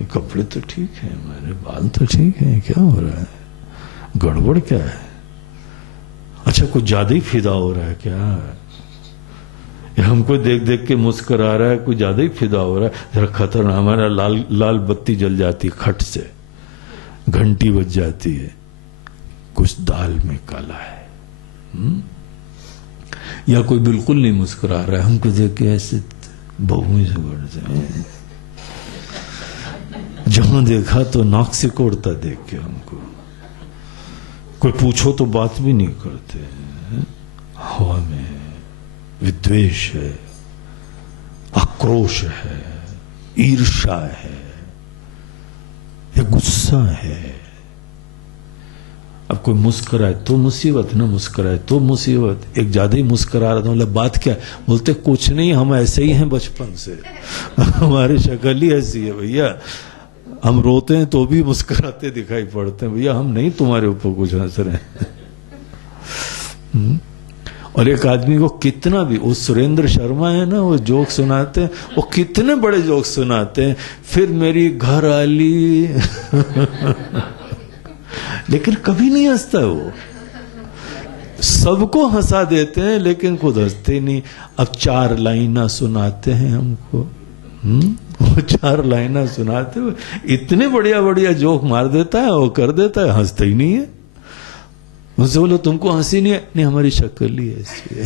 ये कपड़े तो ठीक है, मेरे बाल तो ठीक है, क्या हो रहा है, गड़बड़ क्या है? अच्छा कुछ ज्यादा ही फिदा हो रहा है क्या? ये हमको देख देख के मुस्कुरा रहा है, कुछ ज्यादा ही फिदा हो रहा है, जरा खतरनाक। हमारा लाल लाल बत्ती जल जाती खट से, घंटी बज जाती है, कुछ दाल में काला है। या कोई बिल्कुल नहीं मुस्कुरा रहा है, हमको देख के ऐसे बहु से बढ़ते हैं, जहां देखा तो नाक से कोड़ता देख के हमको। कोई पूछो तो बात भी नहीं करते। हवा में विद्वेष है, आक्रोश है, ईर्ष्या है, या गुस्सा है। अब कोई मुस्कुराए तो मुसीबत, ना मुस्कुराए तो मुसीबत। एक ज्यादा ही मुस्कुरा रहा था, मतलब बात क्या? बोलते कुछ नहीं, हम ऐसे ही हैं बचपन से, हमारी शक्ल ही ऐसी है भैया, हम रोते हैं तो भी मुस्कुराते दिखाई पड़ते हैं भैया, हम नहीं तुम्हारे ऊपर कुछ हंस रहे हैं। और एक आदमी को कितना भी, वो सुरेंद्र शर्मा है ना, वो जोक सुनाते हैं, वो कितने बड़े जोक सुनाते हैं, फिर मेरी घर आली लेकिन कभी नहीं हंसता वो। सबको हंसा देते हैं लेकिन खुद हंसते नहीं। अब 4 लाइना सुनाते हैं हमको, वो 4 लाइना सुनाते हुए इतने बढ़िया बढ़िया जोक मार देता है, वो कर देता है, हंसता ही नहीं है। मुझसे बोलो तुमको हंसी नहीं है? नहीं, हमारी शक्ल ही ऐसी है।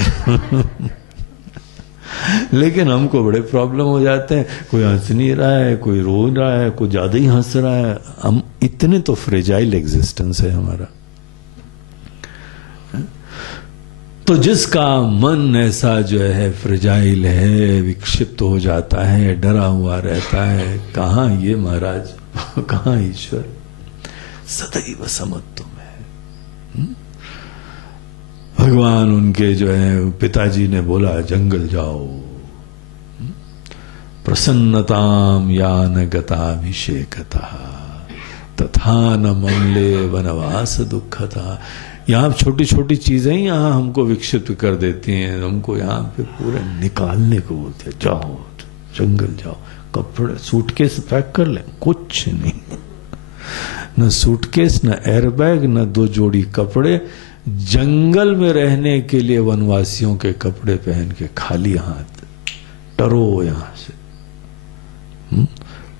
लेकिन हमको बड़े प्रॉब्लम हो जाते हैं, कोई हंस नहीं रहा है, कोई रो रहा है, कोई ज्यादा ही हंस रहा है। हम इतने तो फ्रेजाइल एग्जिस्टेंस है हमारा। तो जिसका मन ऐसा जो है फ्रेजाइल है, विक्षिप्त हो जाता है, डरा हुआ रहता है, कहाँ ये महाराज, कहाँ ईश्वर? सदैव समत्व में। भगवान उनके जो है पिताजी ने बोला जंगल जाओ, प्रसन्नताम यान गताभिषेकता तथा न ममले वनवास दुखता। यहाँ छोटी छोटी चीजें ही यहाँ हमको विक्षिप्त कर देती हैं, हमको यहाँ पे पूरे निकालने को बोलते हैं, जाओ जंगल जाओ, कपड़े सूटकेस पैक कर ले, कुछ नहीं, न सूटकेस, न एयरबैग, न 2 जोड़ी कपड़े। जंगल में रहने के लिए वनवासियों के कपड़े पहन के खाली हाथ टरो यहां से।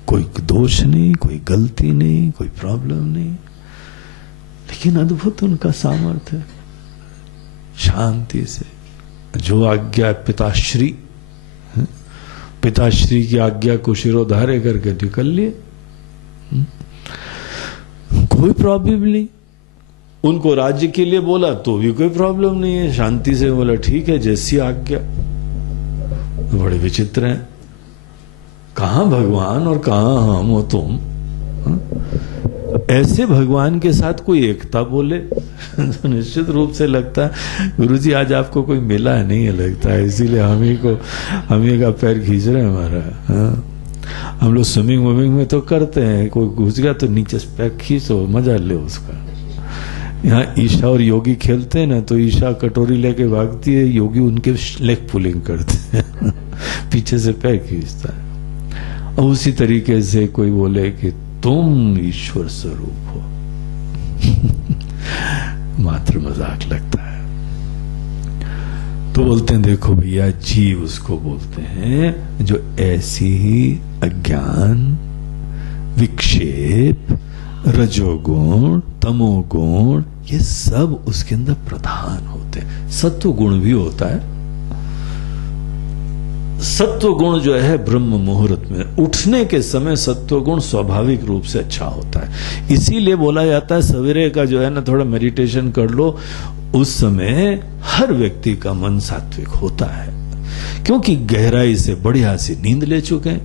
कोई दोष नहीं, कोई गलती नहीं, कोई प्रॉब्लम नहीं, लेकिन अद्भुत उनका सामर्थ्य है। शांति से जो आज्ञा पिताश्री, पिताश्री की आज्ञा को शिरोधार्य करके निकल लिए, कोई प्रॉब्लम नहीं। उनको राज्य के लिए बोला तो भी कोई प्रॉब्लम नहीं है, शांति से बोला ठीक है जैसी आज्ञा। बड़े विचित्र हैं, कहां भगवान और कहां हम हो तुम। ऐसे भगवान के साथ कोई एकता बोले तो निश्चित रूप से लगता है गुरुजी आज आपको कोई मिला है, नहीं है लगता है, इसीलिए हम ही का पैर खींच रहे हैं हमारा। हम लोग स्विमिंग वमिंग में तो करते हैं, कोई घुस गया तो नीचे पैर खींचो, मजा ले उसका। यहाँ ईशा और योगी खेलते हैं ना, तो ईशा कटोरी लेके भागती है, योगी उनके लेग पुलिंग करते हैं पीछे से पैर खींचता है। और उसी तरीके से कोई बोले कि तुम ईश्वर स्वरूप हो मात्र मजाक लगता है। तो बोलते हैं देखो भैया, जीव उसको बोलते हैं जो ऐसी ही अज्ञान, विक्षेप, रजोगुण, तमोगुण, ये सब उसके अंदर प्रधान होते हैं। सत्व गुण भी होता है। सत्व गुण जो है ब्रह्म मुहूर्त में उठने के समय सत्व गुण स्वाभाविक रूप से अच्छा होता है। इसीलिए बोला जाता है सवेरे का जो है ना थोड़ा मेडिटेशन कर लो, उस समय हर व्यक्ति का मन सात्विक होता है, क्योंकि गहराई से बढ़िया सी नींद ले चुके हैं।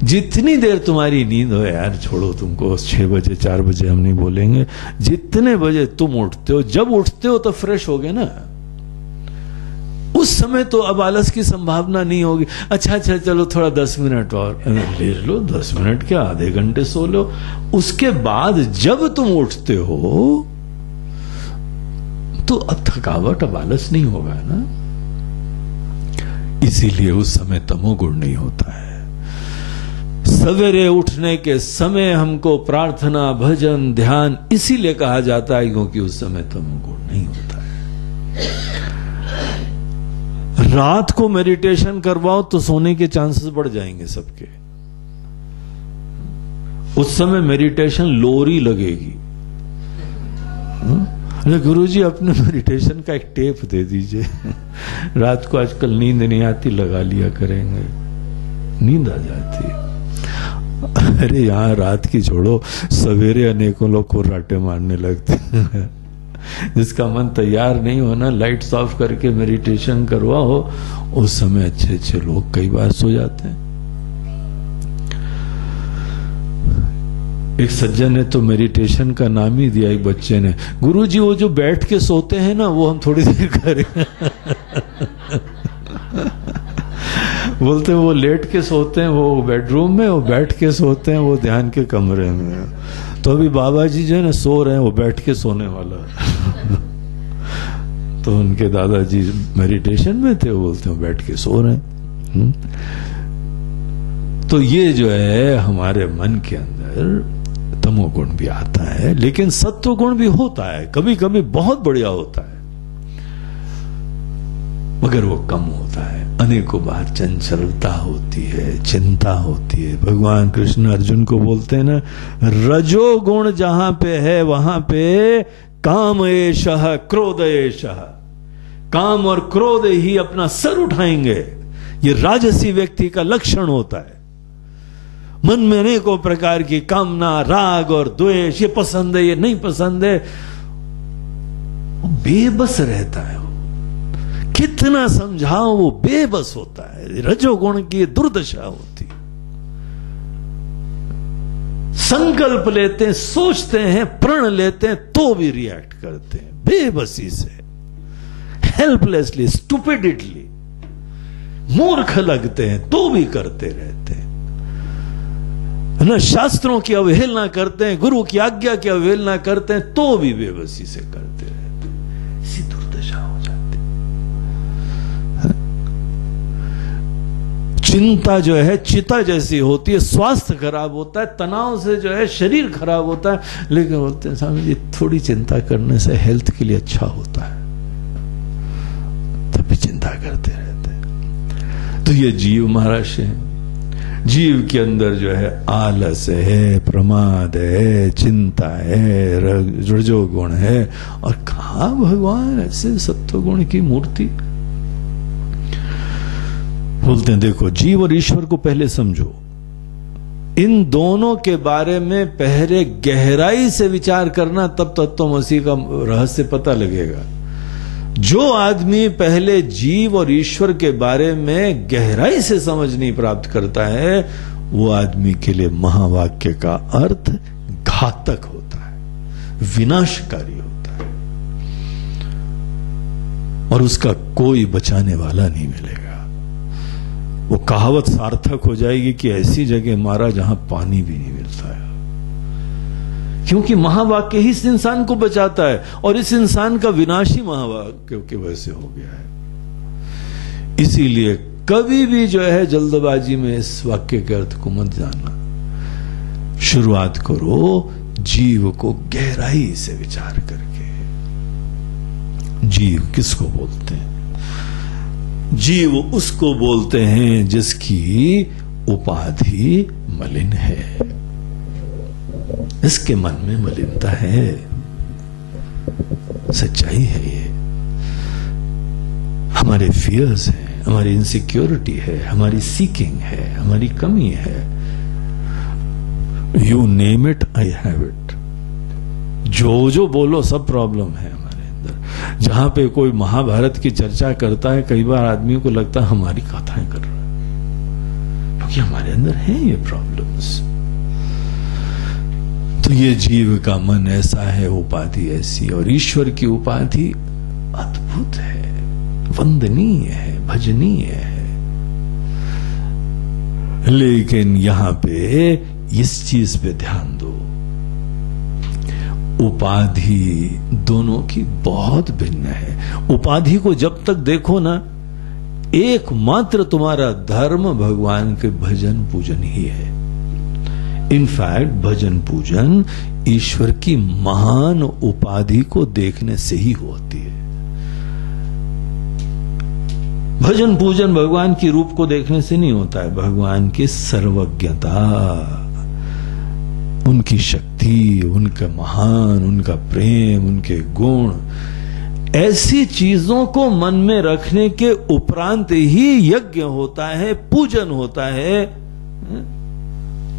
जितनी देर तुम्हारी नींद हो यार, छोड़ो तुमको 6 बजे 4 बजे हम नहीं बोलेंगे, जितने बजे तुम उठते हो, जब उठते हो तो फ्रेश हो गए ना, उस समय तो अब आलस की संभावना नहीं होगी। अच्छा चलो थोड़ा 10 मिनट और ले लो, 10 मिनट क्या आधे घंटे सो लो। उसके बाद जब तुम उठते हो तो अब थकावट, अब आलस नहीं होगा ना, इसीलिए उस समय तमोगुण नहीं होता है। सवेरे उठने के समय हमको प्रार्थना, भजन, ध्यान इसीलिए कहा जाता है क्योंकि उस समय तमोगुण नहीं होता है। रात को मेडिटेशन करवाओ तो सोने के चांसेस बढ़ जाएंगे सबके। उस समय मेडिटेशन लोरी लगेगी। अरे गुरुजी अपने मेडिटेशन का एक टेप दे दीजिए। रात को आजकल नींद नहीं आती, लगा लिया करेंगे, नींद आ जाती है। अरे यहाँ रात की छोड़ो, सवेरे अनेकों लोग कुर्राटे मारने लगते हैं। जिसका मन तैयार नहीं होना, लाइट्स ऑफ करके मेडिटेशन करवाओ, उस समय अच्छे अच्छे लोग कई बार सो जाते हैं। एक सज्जन ने तो मेडिटेशन का नाम ही दिया, एक बच्चे ने, गुरुजी वो जो बैठ के सोते हैं ना वो हम थोड़ी देर करें। बोलते वो लेट के सोते हैं वो बेडरूम में, वो बैठ के सोते हैं वो ध्यान के कमरे में। तो अभी बाबा जी जो है ना सो रहे हैं, वो बैठ के सोने वाला। तो उनके दादाजी मेडिटेशन में थे, वो बोलते हैं बैठ के सो रहे हैं। तो ये जो है हमारे मन के अंदर तमोगुण भी आता है, लेकिन सत्वगुण भी होता है, कभी कभी बहुत बढ़िया होता है, मगर वो कम होता है। अनेकों बार चंचलता होती है, चिंता होती है। भगवान कृष्ण अर्जुन को बोलते हैं ना, रजोगुण जहां पे है वहां पे काम एषः क्रोध एषः, काम और क्रोध ही अपना सर उठाएंगे। ये राजसी व्यक्ति का लक्षण होता है। मन में अनेकों प्रकार की कामना, राग और द्वेष, ये पसंद है, ये नहीं पसंद है, बेबस रहता है। कितना समझाओ वो बेबस होता है। रजोगुण की दुर्दशा होती। संकल्प लेते हैं, सोचते हैं, प्रण लेते हैं, तो भी रिएक्ट करते हैं बेबसी से, हेल्पलेसली, स्टूपिडिटली। मूर्ख लगते हैं तो भी करते रहते हैं ना। शास्त्रों की अवहेलना करते हैं, गुरु की आज्ञा की अवहेलना करते हैं, तो भी बेबसी से करते रहते हैं। इसी दुर्दशा हो जाती है। चिंता जो है चिता जैसी होती है, स्वास्थ्य खराब होता है, तनाव से जो है शरीर खराब होता है। लेकिन बोलते हैं स्वामी जी थोड़ी चिंता करने से हेल्थ के लिए अच्छा होता है, तब भी चिंता करते रहते हैं। तो ये जीव महाराज है। जीव के अंदर जो है आलस है, प्रमाद है, चिंता है, रजोगुण है। और कहां भगवान ऐसे सत्वगुण की मूर्ति। बोलते हैं देखो, जीव और ईश्वर को पहले समझो। इन दोनों के बारे में पहले गहराई से विचार करना, तब तत्वमसी का रहस्य पता लगेगा। जो आदमी पहले जीव और ईश्वर के बारे में गहराई से समझ नहीं प्राप्त करता है, वो आदमी के लिए महावाक्य का अर्थ घातक होता है, विनाशकारी होता है, और उसका कोई बचाने वाला नहीं मिलेगा। वो कहावत सार्थक हो जाएगी कि ऐसी जगह मारा जहां पानी भी नहीं मिलता है, क्योंकि महावाक्य ही इस इंसान को बचाता है, और इस इंसान का विनाश ही महावाक्य के वजह से हो गया है। इसीलिए कभी भी जो है जल्दबाजी में इस वाक्य के अर्थ को मत जानना। शुरुआत करो जीव को गहराई से विचार करके। जीव किसको बोलते हैं? जीव उसको बोलते हैं जिसकी उपाधि मलिन है, इसके मन में मलिनता है। सच्चाई है ये। हमारे फियर्स हैं, हमारी इनसिक्योरिटी है, हमारी सीकिंग है, हमारी कमी है। You name it I have it. जो जो बोलो सब प्रॉब्लम है हमारे अंदर। जहां पे कोई महाभारत की चर्चा करता है, कई बार आदमी को लगता है हमारी कथाएं कर रहा है, क्योंकि हमारे अंदर हैं ये प्रॉब्लम्स। तो ये जीव का मन ऐसा है, उपाधि ऐसी, और ईश्वर की उपाधि अद्भुत है, वंदनीय है, भजनीय है। लेकिन यहां पे इस चीज पे ध्यान दो, उपाधि दोनों की बहुत भिन्न है। उपाधि को जब तक देखो ना, एकमात्र तुम्हारा धर्म भगवान के भजन पूजन ही है। इनफैक्ट भजन पूजन ईश्वर की महान उपाधि को देखने से ही होती है। भजन पूजन भगवान की रूप को देखने से नहीं होता है, भगवान की सर्वज्ञता, उनकी शक्ति, उनका महान, उनका प्रेम, उनके गुण, ऐसी चीजों को मन में रखने के उपरांत ही यज्ञ होता है, पूजन होता है।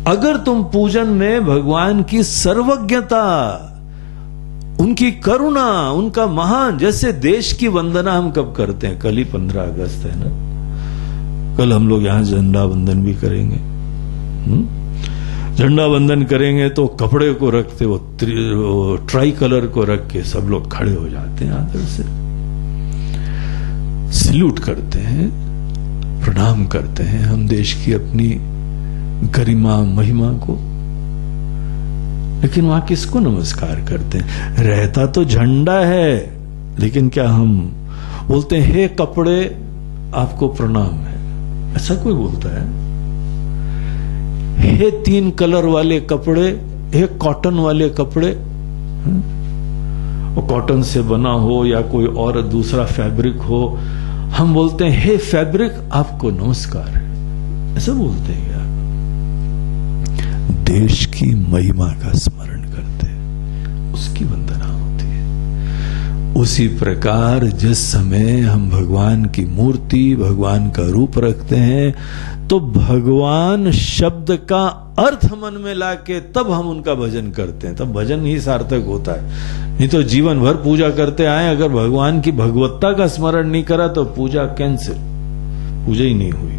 अगर तुम पूजन में भगवान की सर्वज्ञता, उनकी करुणा, उनका महान, जैसे देश की वंदना हम कब करते हैं? कल ही 15 अगस्त है ना, कल हम लोग यहां झंडा वंदन भी करेंगे। झंडा वंदन करेंगे तो कपड़े को रखते, वो ट्राई कलर को रख के सब लोग खड़े हो जाते हैं, आदर से सल्यूट करते हैं, प्रणाम करते हैं हम देश की अपनी गरिमा महिमा को। लेकिन वहां किसको नमस्कार करते हैं? रहता तो झंडा है, लेकिन क्या हम बोलते हैं हे कपड़े आपको प्रणाम है? ऐसा कोई बोलता है? हे 3 कलर वाले कपड़े, हे कॉटन वाले कपड़े, वो कॉटन से बना हो या कोई और दूसरा फैब्रिक हो, हम बोलते हैं हे फैब्रिक आपको नमस्कार है, ऐसा बोलते हैं यार। देश की महिमा का स्मरण करते, उसकी वंदना होती है। उसी प्रकार जिस समय हम भगवान की मूर्ति, भगवान का रूप रखते हैं, तो भगवान शब्द का अर्थ मन में लाके तब हम उनका भजन करते हैं, तब भजन ही सार्थक होता है। नहीं तो जीवन भर पूजा करते आए, अगर भगवान की भगवत्ता का स्मरण नहीं करा तो पूजा कैंसिल, पूजा ही नहीं हुई।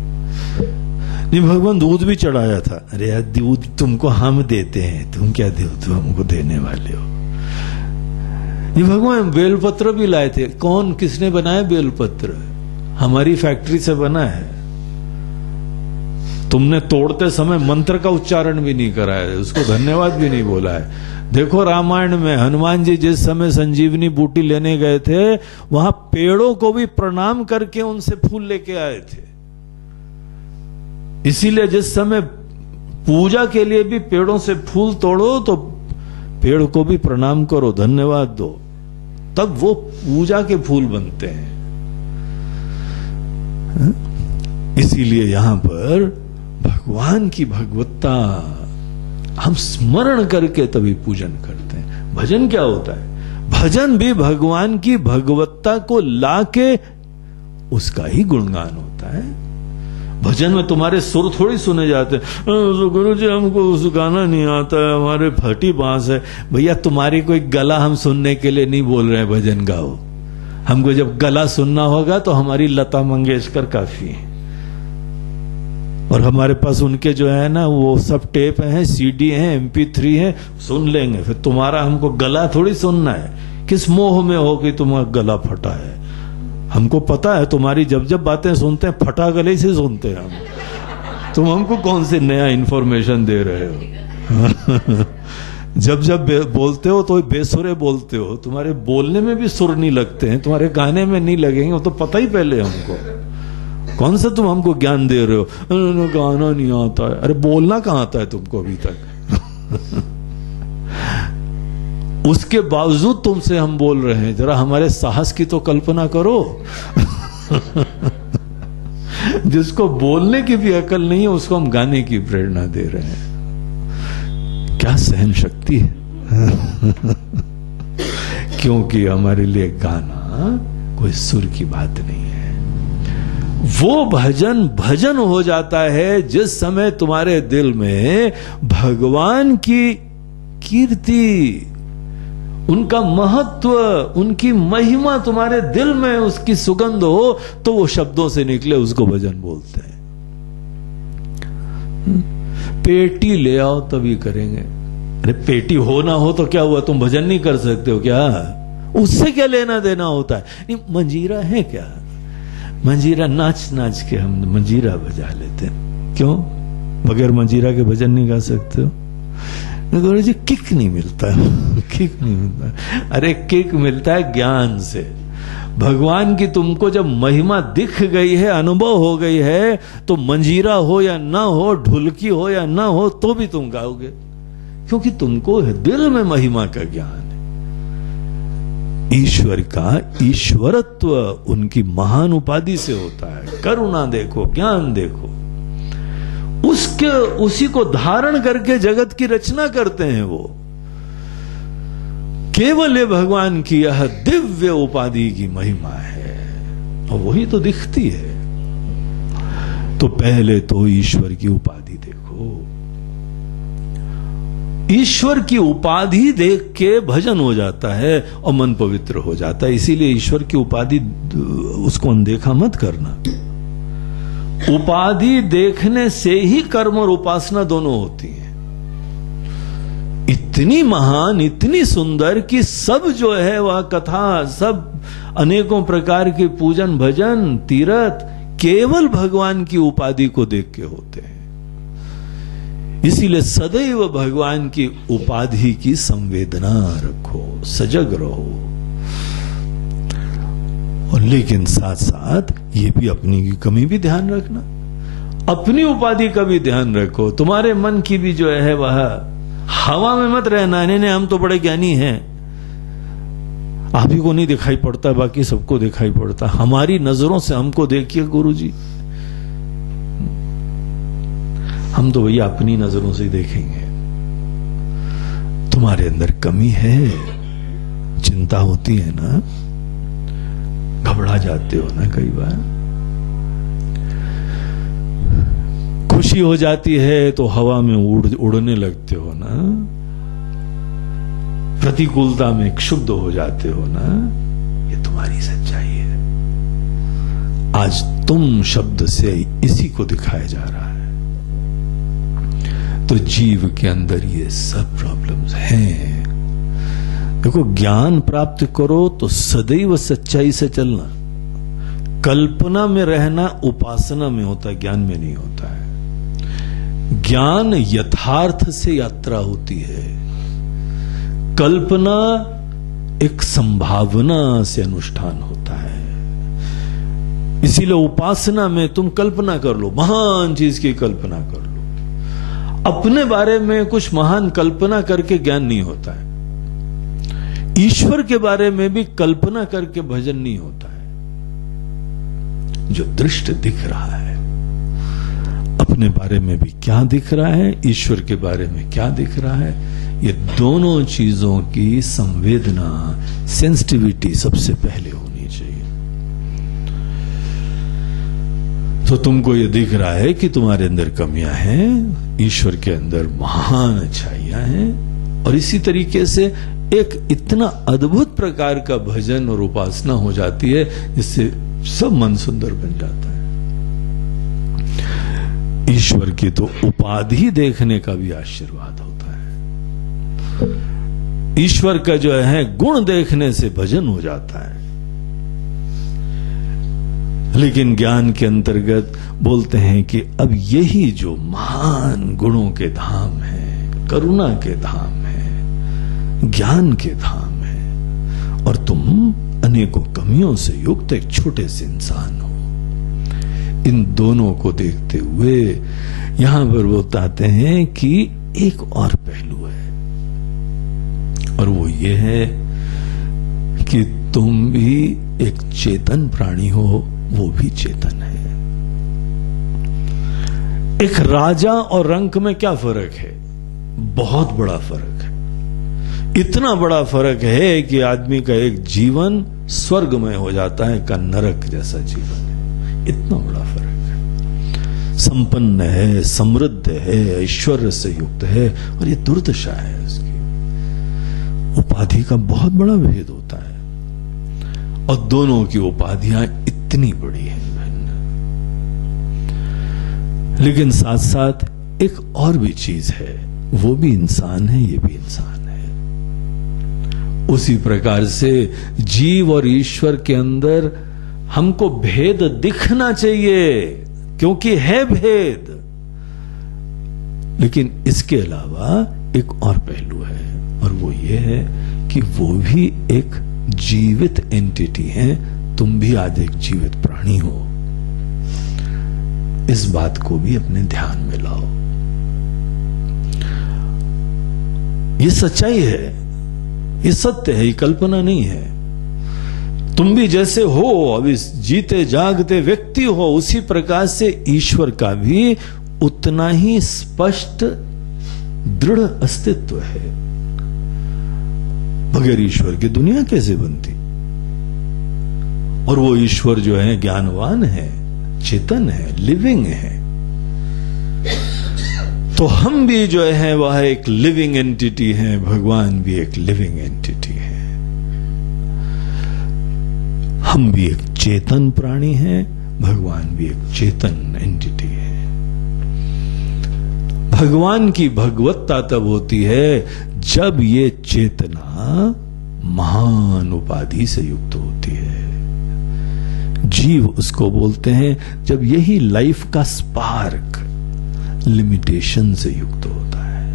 नहीं, भगवान दूध भी चढ़ाया था। अरे यार, दूध तुमको हम देते हैं, तुम क्या दे, तुम हमको देने वाले हो। नहीं, भगवान बेलपत्र भी लाए थे। कौन, किसने बनाया बेलपत्र? हमारी फैक्ट्री से बना है। तुमने तोड़ते समय मंत्र का उच्चारण भी नहीं करा है, उसको धन्यवाद भी नहीं बोला है। देखो रामायण में हनुमान जी जिस समय संजीवनी बूटी लेने गए थे, वहां पेड़ों को भी प्रणाम करके उनसे फूल लेके आए थे। इसीलिए जिस समय पूजा के लिए भी पेड़ों से फूल तोड़ो तो पेड़ को भी प्रणाम करो, धन्यवाद दो, तब वो पूजा के फूल बनते हैं। इसीलिए यहां पर भगवान की भगवत्ता हम स्मरण करके तभी पूजन करते हैं। भजन क्या होता है? भजन भी भगवान की भगवत्ता को लाके उसका ही गुणगान होता है। भजन में तुम्हारे सुर थोड़ी सुने जाते हैं, गुरु जी हमको उस गाना नहीं आता है, हमारे फटी बांस है। भैया तुम्हारी कोई गला हम सुनने के लिए नहीं बोल रहे हैं भजन गाओ। हमको जब गला सुनना होगा तो हमारी लता मंगेशकर काफी है, और हमारे पास उनके जो है ना वो सब टेप हैं, सीडी हैं, MP3 हैं, सुन लेंगे। फिर तुम्हारा हमको गला थोड़ी सुनना है। किस मोह में हो कि तुम्हारा गला फटा है? हमको पता है तुम्हारी जब जब बातें सुनते हैं फटा गले से सुनते हैं हम। तुम हमको कौन से नया इंफॉर्मेशन दे रहे हो? जब जब बोलते हो तो बेसुरे बोलते हो, तुम्हारे बोलने में भी सुर नहीं लगते हैं, तुम्हारे गाने में नहीं लगेंगे, वो तो पता ही पहले हमको। कौन सा तुम हमको ज्ञान दे रहे हो? गाना नहीं आता है। अरे बोलना कहाँ आता है तुमको अभी तक? उसके बावजूद तुमसे हम बोल रहे हैं, जरा हमारे साहस की तो कल्पना करो। जिसको बोलने की भी अकल नहीं है उसको हम गाने की प्रेरणा दे रहे हैं। क्या सहन शक्ति है। क्योंकि हमारे लिए गाना कोई सुर की बात नहीं है। वो भजन भजन हो जाता है जिस समय तुम्हारे दिल में भगवान की कीर्ति, उनका महत्व, उनकी महिमा तुम्हारे दिल में उसकी सुगंध हो तो वो शब्दों से निकले, उसको भजन बोलते हैं। पेटी ले आओ तभी करेंगे। अरे पेटी हो ना हो तो क्या हुआ, तुम भजन नहीं कर सकते हो क्या? उससे क्या लेना देना होता है? नहीं, मंजीरा है क्या? मंजीरा नाच नाच के हम मंजीरा बजा लेते हैं। क्यों? बगैर मंजीरा के भजन नहीं गा सकते हो? गुरु जी किक नहीं मिलता। किक नहीं मिलता। अरे किक मिलता है ज्ञान से। भगवान की तुमको जब महिमा दिख गई है, अनुभव हो गई है, तो मंजीरा हो या ना हो, ढुलकी हो या ना हो, तो भी तुम गाओगे, क्योंकि तुमको दिल में महिमा का ज्ञान है। ईश्वर का ईश्वरत्व उनकी महान उपाधि से होता है। करुणा देखो, ज्ञान देखो, उसी को धारण करके जगत की रचना करते हैं वो। केवल ये भगवान की यह दिव्य उपाधि की महिमा है, और वही तो दिखती है। तो पहले तो ईश्वर की उपाधि देखो। ईश्वर की उपाधि देख के भजन हो जाता है और मन पवित्र हो जाता है। इसीलिए ईश्वर की उपाधि उसको अनदेखा मत करना। उपाधि देखने से ही कर्म और उपासना दोनों होती है। इतनी महान, इतनी सुंदर कि सब जो है वह कथा, सब अनेकों प्रकार के पूजन भजन तीर्थ केवल भगवान की उपाधि को देख के होते हैं। इसीलिए सदैव भगवान की उपाधि की संवेदना रखो, सजग रहो। और लेकिन साथ साथ ये भी अपनी की कमी भी ध्यान रखना, अपनी उपाधि का भी ध्यान रखो। तुम्हारे मन की भी जो है वह हवा में मत रहना। नहीं, हम तो बड़े ज्ञानी हैं, आप ही को नहीं दिखाई पड़ता, बाकी सबको दिखाई पड़ता। हमारी नजरों से हमको देखिए गुरुजी, हम तो भैया अपनी नजरों से देखेंगे। तुम्हारे अंदर कमी है, चिंता होती है ना, घबरा जाते हो ना कई बार, खुशी हो जाती है तो हवा में उड़ने लगते हो ना, प्रतिकूलता में क्षुब्ध हो जाते हो ना, ये तुम्हारी सच्चाई है। आज तुम शब्द से इसी को दिखाया जा रहा है। तो जीव के अंदर ये सब प्रॉब्लम्स हैं। देखो, ज्ञान प्राप्त करो तो सदैव सच्चाई से चलना। कल्पना में रहना उपासना में होता है, ज्ञान में नहीं होता है। ज्ञान यथार्थ से यात्रा होती है, कल्पना एक संभावना से अनुष्ठान होता है। इसीलिए उपासना में तुम कल्पना कर लो, महान चीज की कल्पना कर लो। अपने बारे में कुछ महान कल्पना करके ज्ञान नहीं होता है। ईश्वर के बारे में भी कल्पना करके भजन नहीं होता है। जो दृष्ट दिख रहा है, अपने बारे में भी क्या दिख रहा है, ईश्वर के बारे में क्या दिख रहा है, ये दोनों चीजों की संवेदना, सेंसिटिविटी सबसे पहले होनी चाहिए। तो तुमको ये दिख रहा है कि तुम्हारे अंदर कमियां हैं, ईश्वर के अंदर महान अच्छाइयां हैं, और इसी तरीके से एक इतना अद्भुत प्रकार का भजन और उपासना हो जाती है जिससे सब मन सुंदर बन जाता है। ईश्वर की तो उपाधि देखने का भी आशीर्वाद होता है। ईश्वर का जो है गुण देखने से भजन हो जाता है। लेकिन ज्ञान के अंतर्गत बोलते हैं कि अब यही जो महान गुणों के धाम है, करुणा के धाम है, ज्ञान के धाम है, और तुम अनेकों कमियों से युक्त एक छोटे से इंसान हो। इन दोनों को देखते हुए यहां पर वो बताते हैं कि एक और पहलू है, और वो ये है कि तुम भी एक चेतन प्राणी हो, वो भी चेतन है। एक राजा और रंक में क्या फर्क है? बहुत बड़ा फर्क है। इतना बड़ा फर्क है कि आदमी का एक जीवन स्वर्गमय हो जाता है, का नरक जैसा जीवन है। इतना बड़ा फर्क है। संपन्न है, समृद्ध है, ऐश्वर्य से युक्त है, और ये दुर्दशा है उसकी। उपाधि का बहुत बड़ा भेद होता है, और दोनों की उपाधियां इतनी बड़ी है। लेकिन साथ साथ एक और भी चीज है, वो भी इंसान है, ये भी इंसान है। उसी प्रकार से जीव और ईश्वर के अंदर हमको भेद दिखना चाहिए, क्योंकि है भेद। लेकिन इसके अलावा एक और पहलू है, और वो ये है कि वो भी एक जीवित एंटिटी है, तुम भी आज एक जीवित प्राणी हो, इस बात को भी अपने ध्यान में लाओ। ये सच्चाई है, ये सत्य है, ये कल्पना नहीं है। तुम भी जैसे हो अभी जीते जागते व्यक्ति हो, उसी प्रकार से ईश्वर का भी उतना ही स्पष्ट दृढ़ अस्तित्व है। बगैर ईश्वर की दुनिया कैसे बनती? और वो ईश्वर जो है ज्ञानवान है, चेतन है, लिविंग है। तो हम भी जो है वह एक लिविंग एंटिटी है, भगवान भी एक लिविंग एंटिटी है। हम भी एक चेतन प्राणी हैं, भगवान भी एक चेतन एंटिटी है। भगवान की भगवत्ता तब होती है जब ये चेतना महान उपाधि से युक्त होती है। जीव उसको बोलते हैं जब यही लाइफ का स्पार्क लिमिटेशन से युक्त होता है,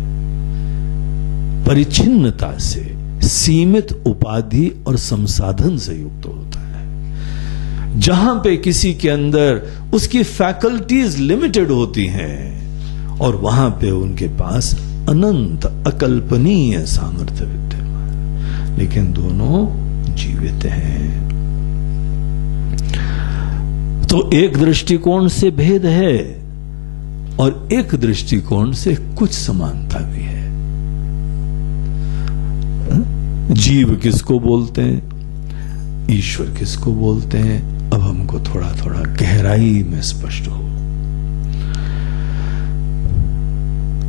परिच्छिन्नता से, सीमित उपाधि और संसाधन से युक्त होता है। जहां पे किसी के अंदर उसकी फैकल्टीज लिमिटेड होती हैं और वहां पे उनके पास अनंत अकल्पनीय सामर्थ्य विद्यमान, लेकिन दोनों जीवित हैं। तो एक दृष्टिकोण से भेद है और एक दृष्टिकोण से कुछ समानता भी है। जीव किसको बोलते हैं, ईश्वर किसको बोलते हैं, अब हमको थोड़ा थोड़ा गहराई में स्पष्ट हो।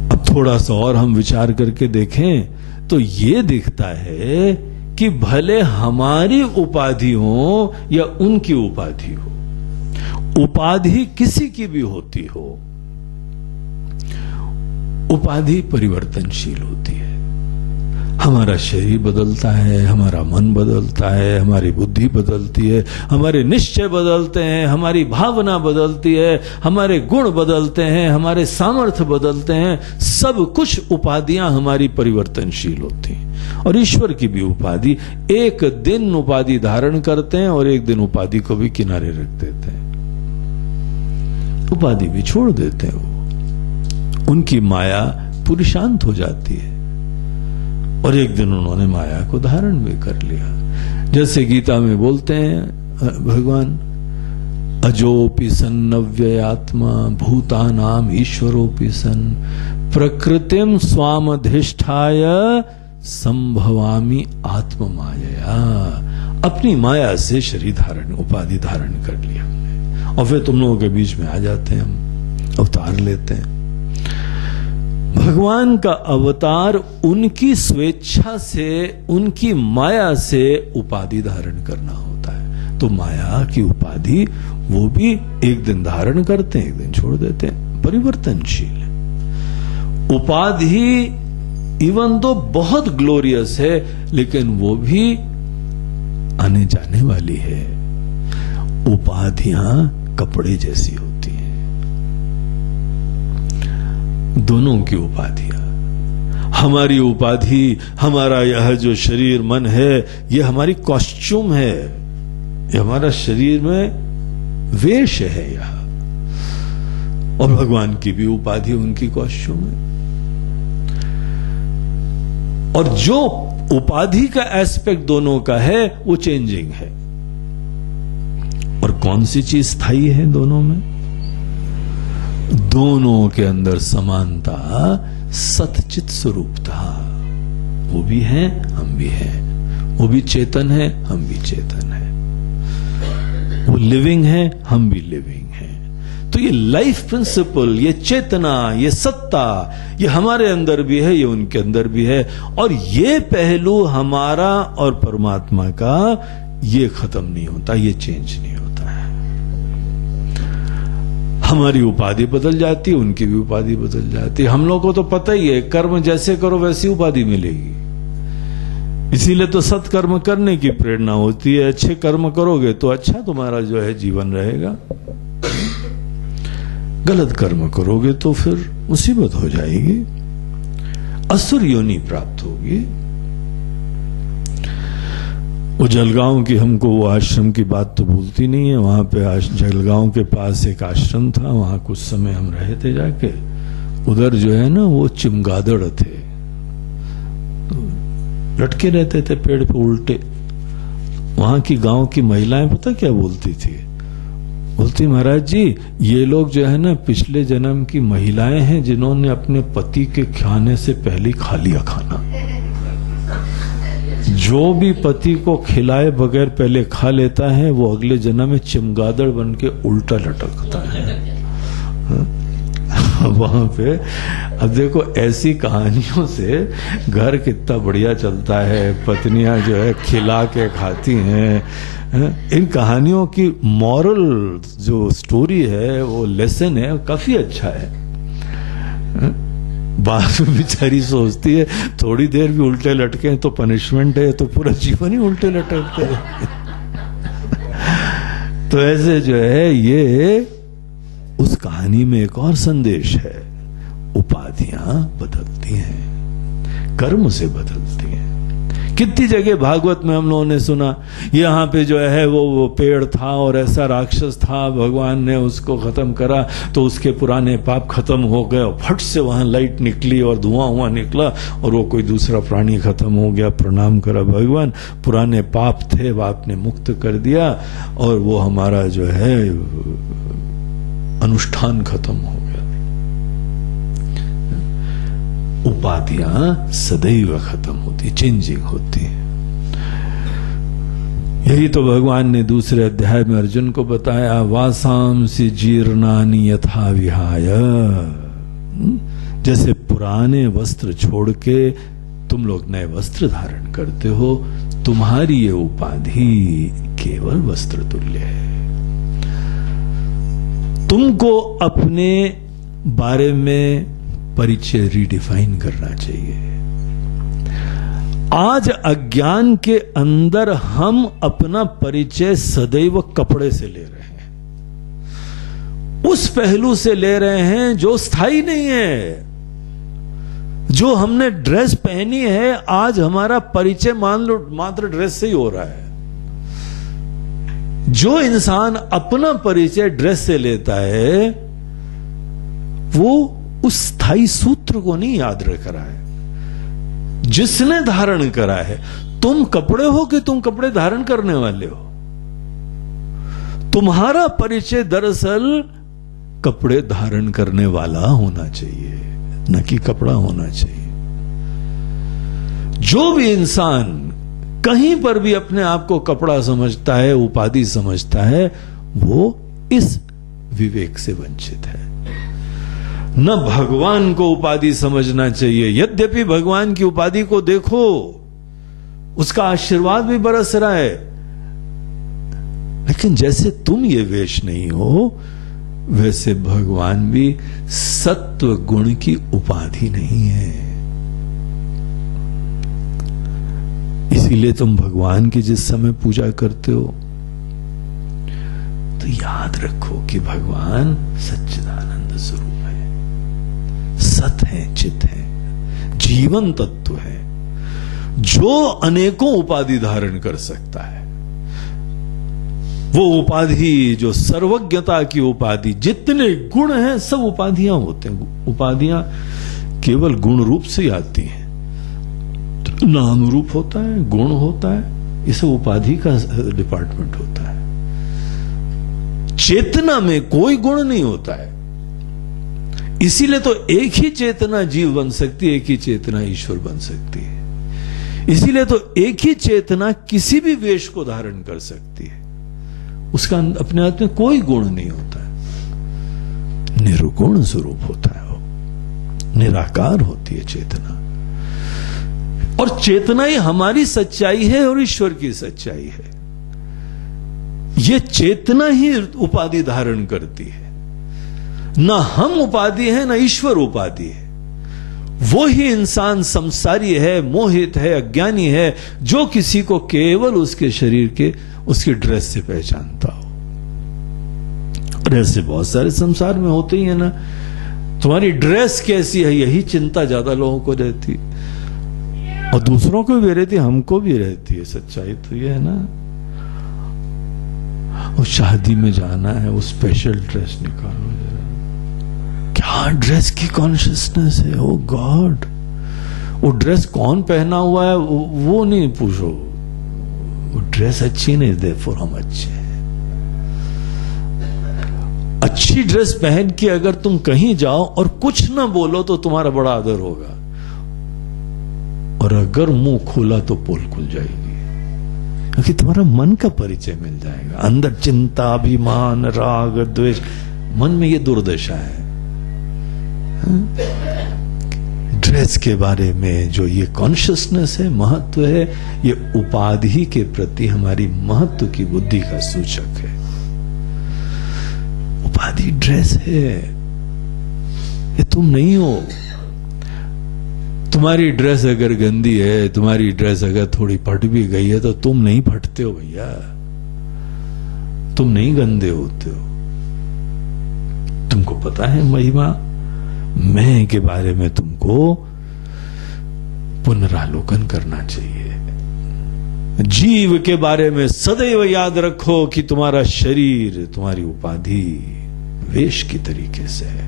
अब थोड़ा सा और हम विचार करके देखें तो ये दिखता है कि भले हमारी उपाधि हो या उनकी उपाधि हो, उपाधि किसी की भी होती हो, उपाधि परिवर्तनशील होती है। हमारा शरीर बदलता है, हमारा मन बदलता है, हमारी बुद्धि बदलती है, हमारे निश्चय बदलते हैं, हमारी भावना बदलती है, हमारे गुण बदलते हैं, हमारे सामर्थ्य बदलते हैं। सब कुछ उपाधियां हमारी परिवर्तनशील होती हैं। और ईश्वर की भी उपाधि, एक दिन उपाधि धारण करते हैं और एक दिन उपाधि को भी किनारे रख देते हैं, उपाधि भी छोड़ देते हैं। वो उनकी माया पूरी शांत हो जाती है और एक दिन उन्होंने माया को धारण भी कर लिया। जैसे गीता में बोलते हैं भगवान, अजोपि सन्नव्ययात्मा भूतानाम ईश्वरोपि सन प्रकृतिम स्वामधिष्ठाय संभवामि आत्म माया। अपनी माया से शरीर धारण, उपाधि धारण कर लिया और फिर तुम लोगों के बीच में आ जाते हैं, हम अवतार लेते हैं। भगवान का अवतार उनकी स्वेच्छा से, उनकी माया से उपाधि धारण करना होता है। तो माया की उपाधि वो भी एक दिन धारण करते हैं, एक दिन छोड़ देते हैं, परिवर्तनशील है। उपाधि इवन तो बहुत ग्लोरियस है, लेकिन वो भी आने जाने वाली है। उपाधियां कपड़े जैसी होती हैं, दोनों की उपाधियां। हमारी उपाधि, हमारा यह जो शरीर मन है, यह हमारी कॉस्ट्यूम है, यह हमारा शरीर में वेश है यह। और भगवान की भी उपाधि उनकी कॉस्ट्यूम है। और जो उपाधि का एस्पेक्ट दोनों का है वो चेंजिंग है। और कौन सी चीज स्थायी है दोनों में? दोनों के अंदर समानता, सतचित स्वरूपता। वो भी है, हम भी हैं। वो भी चेतन है, हम भी चेतन है। वो लिविंग है, हम भी लिविंग है। तो ये लाइफ प्रिंसिपल, ये चेतना, ये सत्ता, ये हमारे अंदर भी है, ये उनके अंदर भी है। और ये पहलू हमारा और परमात्मा का, ये खत्म नहीं होता, ये चेंज नहीं होता। हमारी उपाधि बदल जाती है, उनकी भी उपाधि बदल जाती है। हम लोग को तो पता ही है, कर्म जैसे करो वैसी उपाधि मिलेगी। इसीलिए तो सत्कर्म करने की प्रेरणा होती है। अच्छे कर्म करोगे तो अच्छा तुम्हारा जो है जीवन रहेगा, गलत कर्म करोगे तो फिर मुसीबत हो जाएगी, असुर योनि प्राप्त होगी। वो जलगांव की हमको वो आश्रम की बात तो भूलती नहीं है। वहां पे जलगांव के पास एक आश्रम था, वहां कुछ समय हम रहे थे जाके। उधर जो है ना वो चिमगादड़ थे, तो लटके रहते थे पेड़ पे उल्टे। वहां की गांव की महिलाएं पता क्या बोलती थी? बोलती, महाराज जी ये लोग जो है ना पिछले जन्म की महिलाएं हैं जिन्होंने अपने पति के खाने से पहले खा लिया खाना। जो भी पति को खिलाए बगैर पहले खा लेता है वो अगले जन्म में चमगादड़ बन के उल्टा लटकता है। वहां पे अब देखो ऐसी कहानियों से घर कितना बढ़िया चलता है, पत्नियां जो है खिला के खाती हैं। इन कहानियों की मॉरल जो स्टोरी है, वो लेसन है, काफी अच्छा है। बाद में बेचारी सोचती है थोड़ी देर भी उल्टे लटके तो पनिशमेंट है, तो पूरा जीवन ही उल्टे लटकते हैं। तो ऐसे जो है ये उस कहानी में एक और संदेश है, उपाधियां बदलती हैं, कर्म से बदलती हैं। कितनी जगह भागवत में हम लोगों ने सुना, यहाँ पे जो है वो पेड़ था और ऐसा राक्षस था, भगवान ने उसको खत्म करा तो उसके पुराने पाप खत्म हो गए, और फट से वहां लाइट निकली और धुआं निकला और वो कोई दूसरा प्राणी खत्म हो गया। प्रणाम करा भगवान, पुराने पाप थे वो आपने मुक्त कर दिया और वो हमारा जो है अनुष्ठान खत्म हो गया। उपाधियां सदैव खत्म होती, चेंजिंग होती। यही तो भगवान ने दूसरे अध्याय में अर्जुन को बताया, वासांसि जीर्णानि यथा विहाय। जैसे पुराने वस्त्र छोड़ के तुम लोग नए वस्त्र धारण करते हो, तुम्हारी ये उपाधि केवल वस्त्र तुल्य है। तुमको अपने बारे में परिचय रिडिफाइन करना चाहिए। आज अज्ञान के अंदर हम अपना परिचय सदैव कपड़े से ले रहे हैं, उस पहलू से ले रहे हैं जो स्थायी नहीं है। जो हमने ड्रेस पहनी है, आज हमारा परिचय मान लो मात्र ड्रेस से ही हो रहा है। जो इंसान अपना परिचय ड्रेस से लेता है वो उस स्थायी सूत्र को नहीं याद रख रहा है जिसने धारण करा है। तुम कपड़े हो कि तुम कपड़े धारण करने वाले हो? तुम्हारा परिचय दरअसल कपड़े धारण करने वाला होना चाहिए, न कि कपड़ा होना चाहिए। जो भी इंसान कहीं पर भी अपने आप को कपड़ा समझता है, उपाधि समझता है, वो इस विवेक से वंचित है। न भगवान को उपाधि समझना चाहिए। यद्यपि भगवान की उपाधि को देखो, उसका आशीर्वाद भी बरस रहा है, लेकिन जैसे तुम ये वेश नहीं हो, वैसे भगवान भी सत्व गुण की उपाधि नहीं है। इसीलिए तुम भगवान की जिस समय पूजा करते हो तो याद रखो कि भगवान सच्चिदानंद स्वरूप है, सत है, चित है, जीवन तत्व है, जो अनेकों उपाधि धारण कर सकता है। वो उपाधि जो सर्वज्ञता की उपाधि, जितने गुण हैं सब उपाधियां होते हैं। उपाधियां केवल गुण रूप से आती हैं, नाम रूप होता है, गुण होता है, ये सब उपाधि का डिपार्टमेंट होता है। चेतना में कोई गुण नहीं होता है। इसीलिए तो एक ही चेतना जीव बन सकती है, एक ही चेतना ईश्वर बन सकती है। इसीलिए तो एक ही चेतना किसी भी वेश को धारण कर सकती है। उसका अपने आप में कोई गुण नहीं होता है, निर्गुण स्वरूप होता है, वो निराकार होती है चेतना। और चेतना ही हमारी सच्चाई है और ईश्वर की सच्चाई है। यह चेतना ही उपाधि धारण करती है। ना हम उपाधि है, ना ईश्वर उपाधि है। वो ही इंसान संसारी है, मोहित है, अज्ञानी है, जो किसी को केवल उसके शरीर के, उसकी ड्रेस से पहचानता हो। और ऐसे बहुत सारे संसार में होते ही है ना। तुम्हारी ड्रेस कैसी है, यही चिंता ज्यादा लोगों को रहती। और दूसरों को भी रहती, हमको भी रहती है। सच्चाई तो ये है ना। वो शादी में जाना है, वो स्पेशल ड्रेस निकालो जरा। क्या ड्रेस की कॉन्शियसनेस है। ओ गॉड, वो ड्रेस कौन पहना हुआ है वो नहीं पूछो, वो ड्रेस अच्छी नहीं, देयरफॉर हम अच्छे हैं। अच्छी ड्रेस पहन के अगर तुम कहीं जाओ और कुछ ना बोलो तो तुम्हारा बड़ा आदर होगा, और अगर मुंह खोला तो पोल खुल जाएगी, क्योंकि तुम्हारा मन का परिचय मिल जाएगा। अंदर चिंता, अभिमान, राग, द्वेष, मन में ये दुर्दशा है। ड्रेस के बारे में जो ये कॉन्शियसनेस है, महत्व है, ये उपाधि के प्रति हमारी महत्व की बुद्धि का सूचक है। उपाधि ड्रेस है, ये तुम नहीं हो। तुम्हारी ड्रेस अगर गंदी है, तुम्हारी ड्रेस अगर थोड़ी फट भी गई है, तो तुम नहीं फटते हो भैया, तुम नहीं गंदे होते हो। तुमको पता है महिमा, मैं के बारे में तुमको पुनरालोकन करना चाहिए। जीव के बारे में सदैव याद रखो कि तुम्हारा शरीर, तुम्हारी उपाधि वेश की तरीके से है।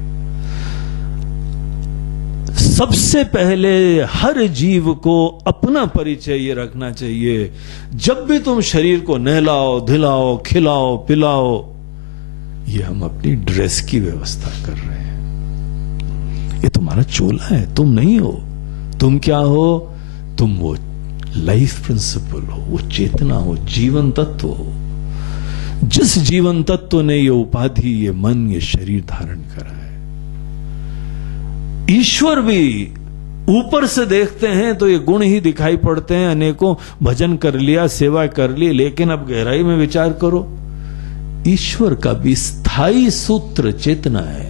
सबसे पहले हर जीव को अपना परिचय ये रखना चाहिए। जब भी तुम शरीर को नहलाओ, धिलाओ, खिलाओ, पिलाओ, ये हम अपनी ड्रेस की व्यवस्था कर रहे हैं। ये तुम्हारा चोला है, तुम नहीं हो। तुम क्या हो? तुम वो लाइफ प्रिंसिपल हो, वो चेतना हो, जीवन तत्व हो। जिस जीवन तत्व ने ये उपाधि, ये मन, ये शरीर धारण करा है। ईश्वर भी ऊपर से देखते हैं तो ये गुण ही दिखाई पड़ते हैं। अनेकों भजन कर लिया, सेवा कर ली, लेकिन अब गहराई में विचार करो, ईश्वर का भी स्थायी सूत्र चेतना है।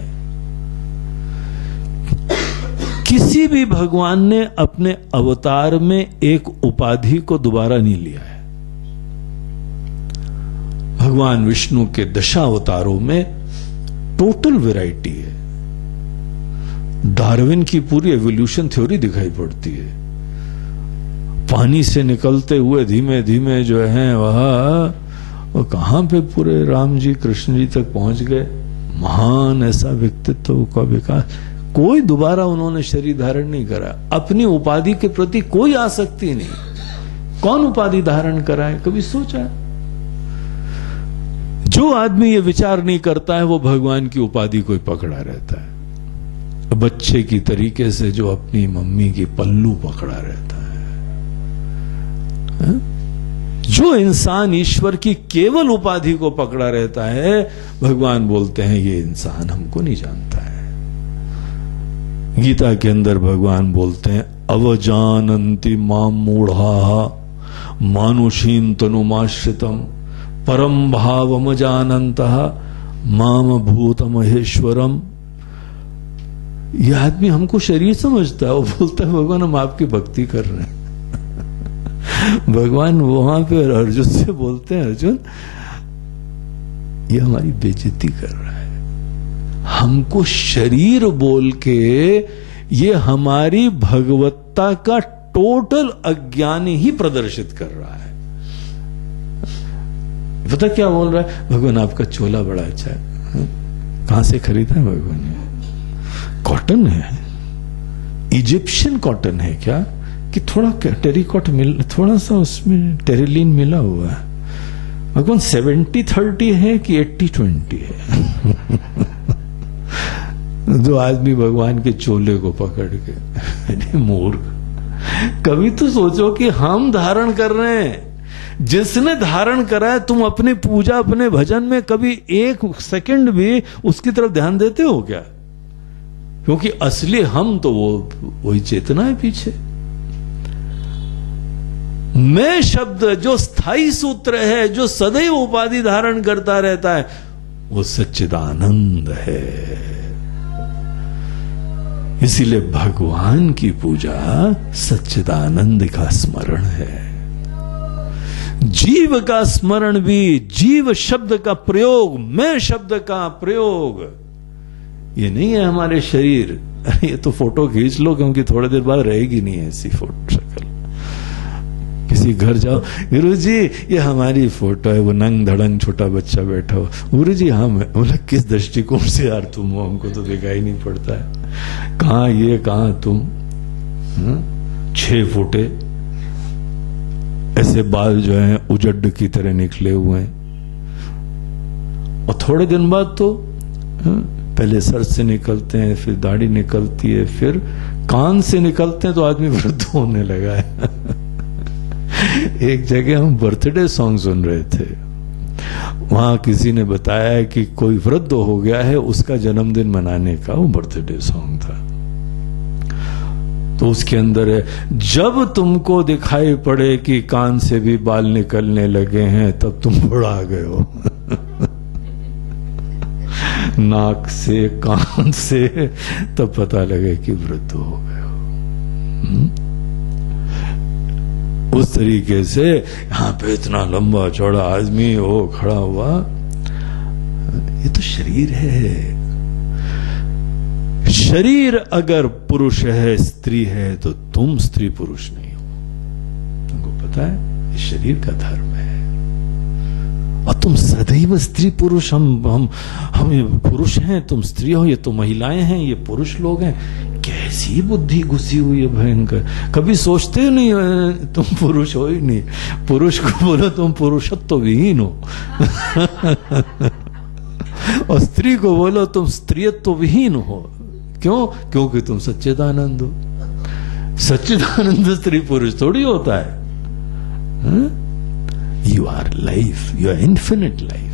किसी भी भगवान ने अपने अवतार में एक उपाधि को दोबारा नहीं लिया है। भगवान विष्णु के दशावतारों में टोटल वैरायटी है। डार्विन की पूरी एवोल्यूशन थ्योरी दिखाई पड़ती है। पानी से निकलते हुए धीमे धीमे जो है वह कहां पे पूरे राम जी, कृष्ण जी तक पहुंच गए। महान ऐसा व्यक्तित्व का विकास। कोई दोबारा उन्होंने शरीर धारण नहीं करा। अपनी उपाधि के प्रति कोई आसक्ति नहीं। कौन उपाधि धारण करा है, कभी सोचा? जो आदमी ये विचार नहीं करता है वो भगवान की उपाधि को पकड़ा रहता है। बच्चे की तरीके से जो अपनी मम्मी की पल्लू पकड़ा रहता है। जो इंसान ईश्वर की केवल उपाधि को पकड़ा रहता है, भगवान बोलते हैं ये इंसान हमको नहीं जानता है। गीता के अंदर भगवान बोलते हैं अवजानन्ति माम मूढ़ा मानुषीम तनुमाश्रितम परम भावम जानन्तः माम भूत महेश्वरम। यह आदमी हमको शरीर समझता है। वो बोलता है भगवान हम आपकी भक्ति कर रहे हैं। भगवान वहां पे अर्जुन से बोलते हैं अर्जुन ये हमारी बेइज्जती कर रहा है। हमको शरीर बोल के ये हमारी भगवत्ता का टोटल अज्ञान ही प्रदर्शित कर रहा है। पता क्या बोल रहा है? भगवान आपका चोला बड़ा अच्छा है। कहां से खरीदा है भगवान ने? कॉटन है, इजिप्शियन कॉटन है क्या कि थोड़ा टेरिकॉट मिल, थोड़ा सा उसमें टेरिलीन मिला हुआ है। भगवान 70-30 है कि 80-20 है? दो आदमी भगवान के चोले को पकड़ के मूर्ख। कभी तो सोचो कि हम धारण कर रहे हैं, जिसने धारण करा है। तुम अपनी पूजा, अपने भजन में कभी एक सेकंड भी उसकी तरफ ध्यान देते हो क्या? क्योंकि असली हम तो वही चेतना है पीछे। मैं शब्द जो स्थायी सूत्र है, जो सदैव उपाधि धारण करता रहता है, वो सच्चिदानंद है। इसीलिए भगवान की पूजा सच्चिदानंद का स्मरण है। जीव का स्मरण भी, जीव शब्द का प्रयोग, मैं शब्द का प्रयोग, ये नहीं है हमारे शरीर। ये तो फोटो खींच लो, क्योंकि थोड़ी देर बाद रहेगी नहीं ऐसी फोटो शक्ल। किसी घर जाओ, गुरुजी ये हमारी फोटो है, वो नंग धड़ंग छोटा बच्चा बैठा हो, गुरुजी हाँ, मैं बोला किस दृष्टिकोण से यार तुम हो, हमको तो दिखाई नहीं पड़ता है, कहाँ ये कहाँ तुम, 6 फुटे ऐसे बाल जो हैं उजड्ड की तरह निकले हुए हैं, और थोड़े दिन बाद तो पहले सर से निकलते हैं, फिर दाढ़ी निकलती है, फिर कान से निकलते हैं, तो आदमी वृद्ध होने लगा है। एक जगह हम बर्थडे सॉन्ग सुन रहे थे, वहां किसी ने बताया कि कोई वृद्ध हो गया है, उसका जन्मदिन मनाने का वो बर्थडे सॉन्ग था। तो उसके अंदर है, जब तुमको दिखाई पड़े कि कान से भी बाल निकलने लगे हैं, तब तुम बुढ़ा गए हो। नाक से, कान से, तब पता लगे कि वृद्ध हो गए हो। उस तरीके से यहां पे इतना लंबा चौड़ा आदमी हो खड़ा हुआ, ये तो शरीर है। शरीर अगर पुरुष है, स्त्री है, तो तुम स्त्री पुरुष नहीं हो। तुमको पता है ये शरीर का धर्म है, और तुम सदैव स्त्री पुरुष, हम पुरुष हैं, तुम स्त्री हो, ये तो महिलाएं हैं, ये पुरुष लोग हैं। कैसी बुद्धि घुसी हुई है भयंकर। कभी सोचते ही नहीं तुम पुरुष हो ही नहीं। पुरुष को बोलो तुम पुरुषत्व विहीन हो। और स्त्री को बोलो तुम स्त्रीत्व विहीन हो। क्यों? क्योंकि तुम सच्चिदानंद हो। सच्चिदानंद स्त्री पुरुष थोड़ी होता है। You are life, you are infinite life.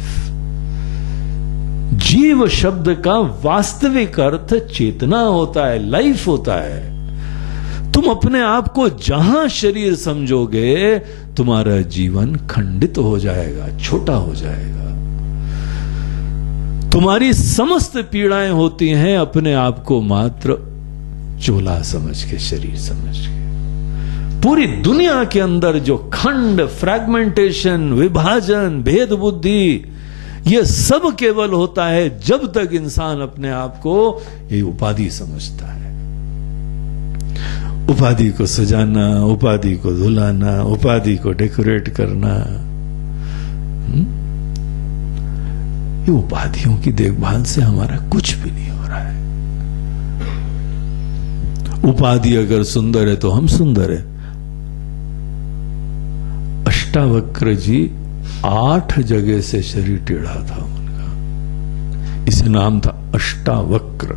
जीव शब्द का वास्तविक अर्थ चेतना होता है, लाइफ होता है। तुम अपने आप को जहां शरीर समझोगे, तुम्हारा जीवन खंडित हो जाएगा, छोटा हो जाएगा। तुम्हारी समस्त पीड़ाएं होती हैं अपने आप को मात्र चोला समझ के, शरीर समझ के। पूरी दुनिया के अंदर जो खंड, फ्रैगमेंटेशन, विभाजन, भेद बुद्धि, ये सब केवल होता है जब तक इंसान अपने आप को ये उपाधि समझता है। उपाधि को सजाना, उपाधि को धुलाना, उपाधि को डेकोरेट करना, ये उपाधियों की देखभाल से हमारा कुछ भी नहीं हो रहा है। उपाधि अगर सुंदर है तो हम सुंदर है। अष्टावक्र जी 8 जगह से शरीर टेढ़ा था उनका, इसे नाम था अष्टावक्र।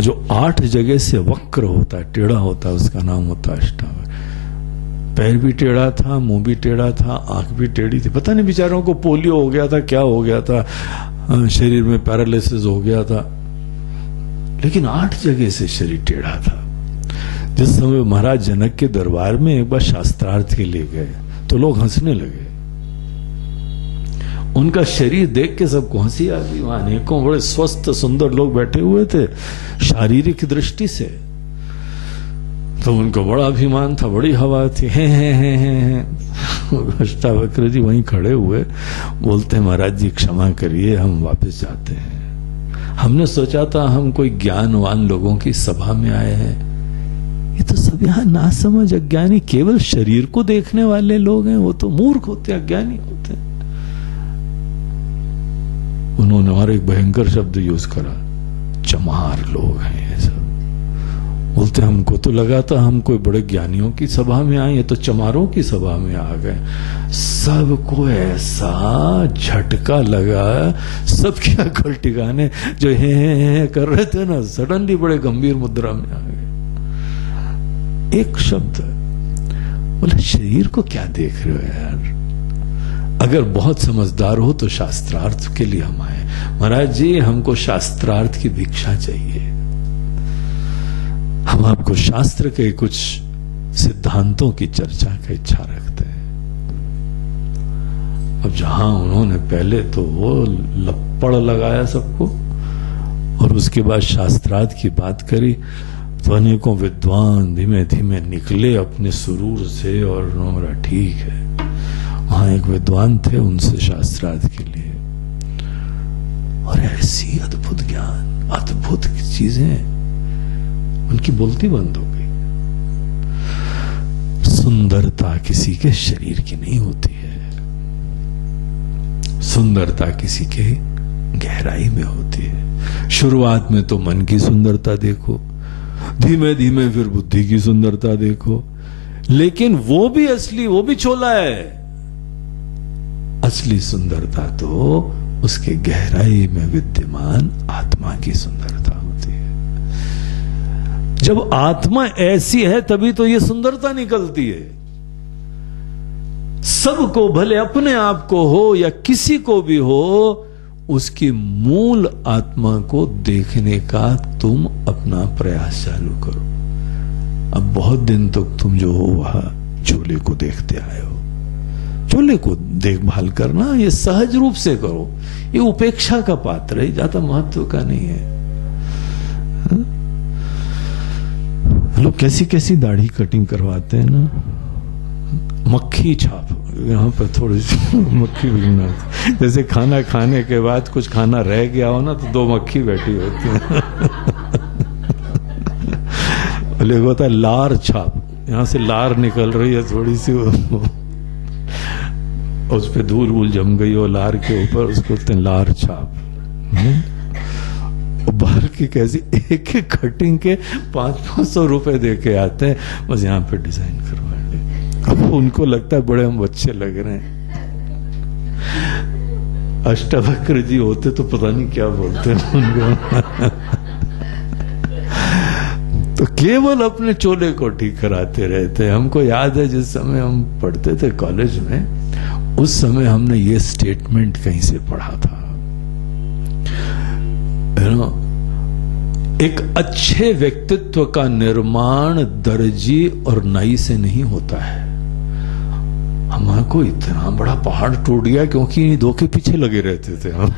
जो 8 जगह से वक्र होता है, टेढ़ा होता है, उसका नाम होता है अष्टावक्र। पैर भी टेढ़ा था, मुंह भी टेढ़ा था, आंख भी टेढ़ी थी। पता नहीं बेचारों को पोलियो हो गया था, क्या हो गया था, शरीर में पैरालिसिस हो गया था, लेकिन 8 जगह से शरीर टेढ़ा था। जिस समय महाराज जनक के दरबार में एक बार शास्त्रार्थ के लिए गए तो लोग हंसने लगे। उनका शरीर देख के सबको हंसी आ गई। वहां अनेकों बड़े स्वस्थ सुंदर लोग बैठे हुए थे शारीरिक दृष्टि से, तो उनको बड़ा अभिमान था, बड़ी हवा थी। हैं। अष्टावक्र जी वहीं खड़े हुए, बोलते हैं महाराज जी क्षमा करिए, हम वापस जाते हैं। हमने सोचा था हम कोई ज्ञानवान लोगों की सभा में आए हैं, ये तो सब यहाँ नासमझ अज्ञानी, केवल शरीर को देखने वाले लोग हैं। वो तो मूर्ख होते, अज्ञानी होते। उन्होंने और एक भयंकर शब्द यूज करा, चमार लोग हैं ये सब। बोलते हमको तो लगा था हम कोई बड़े ज्ञानियों की सभा में आए, ये तो चमारों की सभा में आ गए। सबको ऐसा झटका लगा, सबकी अकल ठिकाने, जो हे कर रहे थे ना, सडनली बड़े गंभीर मुद्रा में आ गए। एक शब्द बोला, शरीर को क्या देख रहे हो यार? अगर बहुत समझदार हो तो शास्त्रार्थ के लिए हम आए। महाराज जी हमको शास्त्रार्थ की भिक्षा चाहिए। हम आपको शास्त्र के कुछ सिद्धांतों की चर्चा की इच्छा रखते हैं। अब जहां उन्होंने पहले तो वो लपड़ लगाया सबको, और उसके बाद शास्त्रार्थ की बात करी, तो अनेकों विद्वान धीमे धीमे निकले अपने सुरूर से, और उन्होंने बोला ठीक है। वहां एक विद्वान थे, उनसे शास्त्रार्थ के लिए, और ऐसी अद्भुत ज्ञान, अद्भुत चीजें, उनकी बोलती बंद हो गई। सुंदरता किसी के शरीर की नहीं होती है, सुंदरता किसी के गहराई में होती है। शुरुआत में तो मन की सुंदरता देखो, धीमे धीमे फिर बुद्धि की सुंदरता देखो, लेकिन वो भी असली, वो भी छोला है। असली सुंदरता तो उसके गहराई में विद्यमान आत्मा की सुंदरता होती है। जब आत्मा ऐसी है तभी तो ये सुंदरता निकलती है। सबको, भले अपने आप को हो या किसी को भी हो, उसकी मूल आत्मा को देखने का तुम अपना प्रयास चालू करो। अब बहुत दिन तक तुम जो हो वहां झोले को देखते आए हो, झोले को देखभाल करना ये सहज रूप से करो, ये उपेक्षा का पात्र है, ज्यादा महत्व का नहीं है। लोग कैसी कैसी दाढ़ी कटिंग करवाते हैं ना, मक्खी छाप, यहाँ पर थोड़ी सी मक्खी बिगना, जैसे खाना खाने के बाद कुछ खाना रह गया हो ना तो 2 मक्खी बैठी होती है। बोले होता है लार छाप, यहाँ से लार निकल रही है थोड़ी सी, उस पे धूल वूल जम गई हो लार के ऊपर, उसको बोलते हैं लार छाप। बाहर की कैसी एक एक कटिंग के 500-500 रुपए दे के आते हैं, बस यहाँ पे डिजाइन करवाने। अब उनको लगता है बड़े हम बच्चे लग रहे हैं। अष्टवक्र जी होते तो पता नहीं क्या बोलते हैं उनको। तो केवल अपने चोले को ठीक कराते रहते। हमको याद है जिस समय हम पढ़ते थे कॉलेज में, उस समय हमने ये स्टेटमेंट कहीं से पढ़ा था, एक अच्छे व्यक्तित्व का निर्माण दर्जी और नाई से नहीं होता है। हमारे को इतना बड़ा पहाड़ टूट गया क्योंकि इन 2 के पीछे लगे रहते थे हम।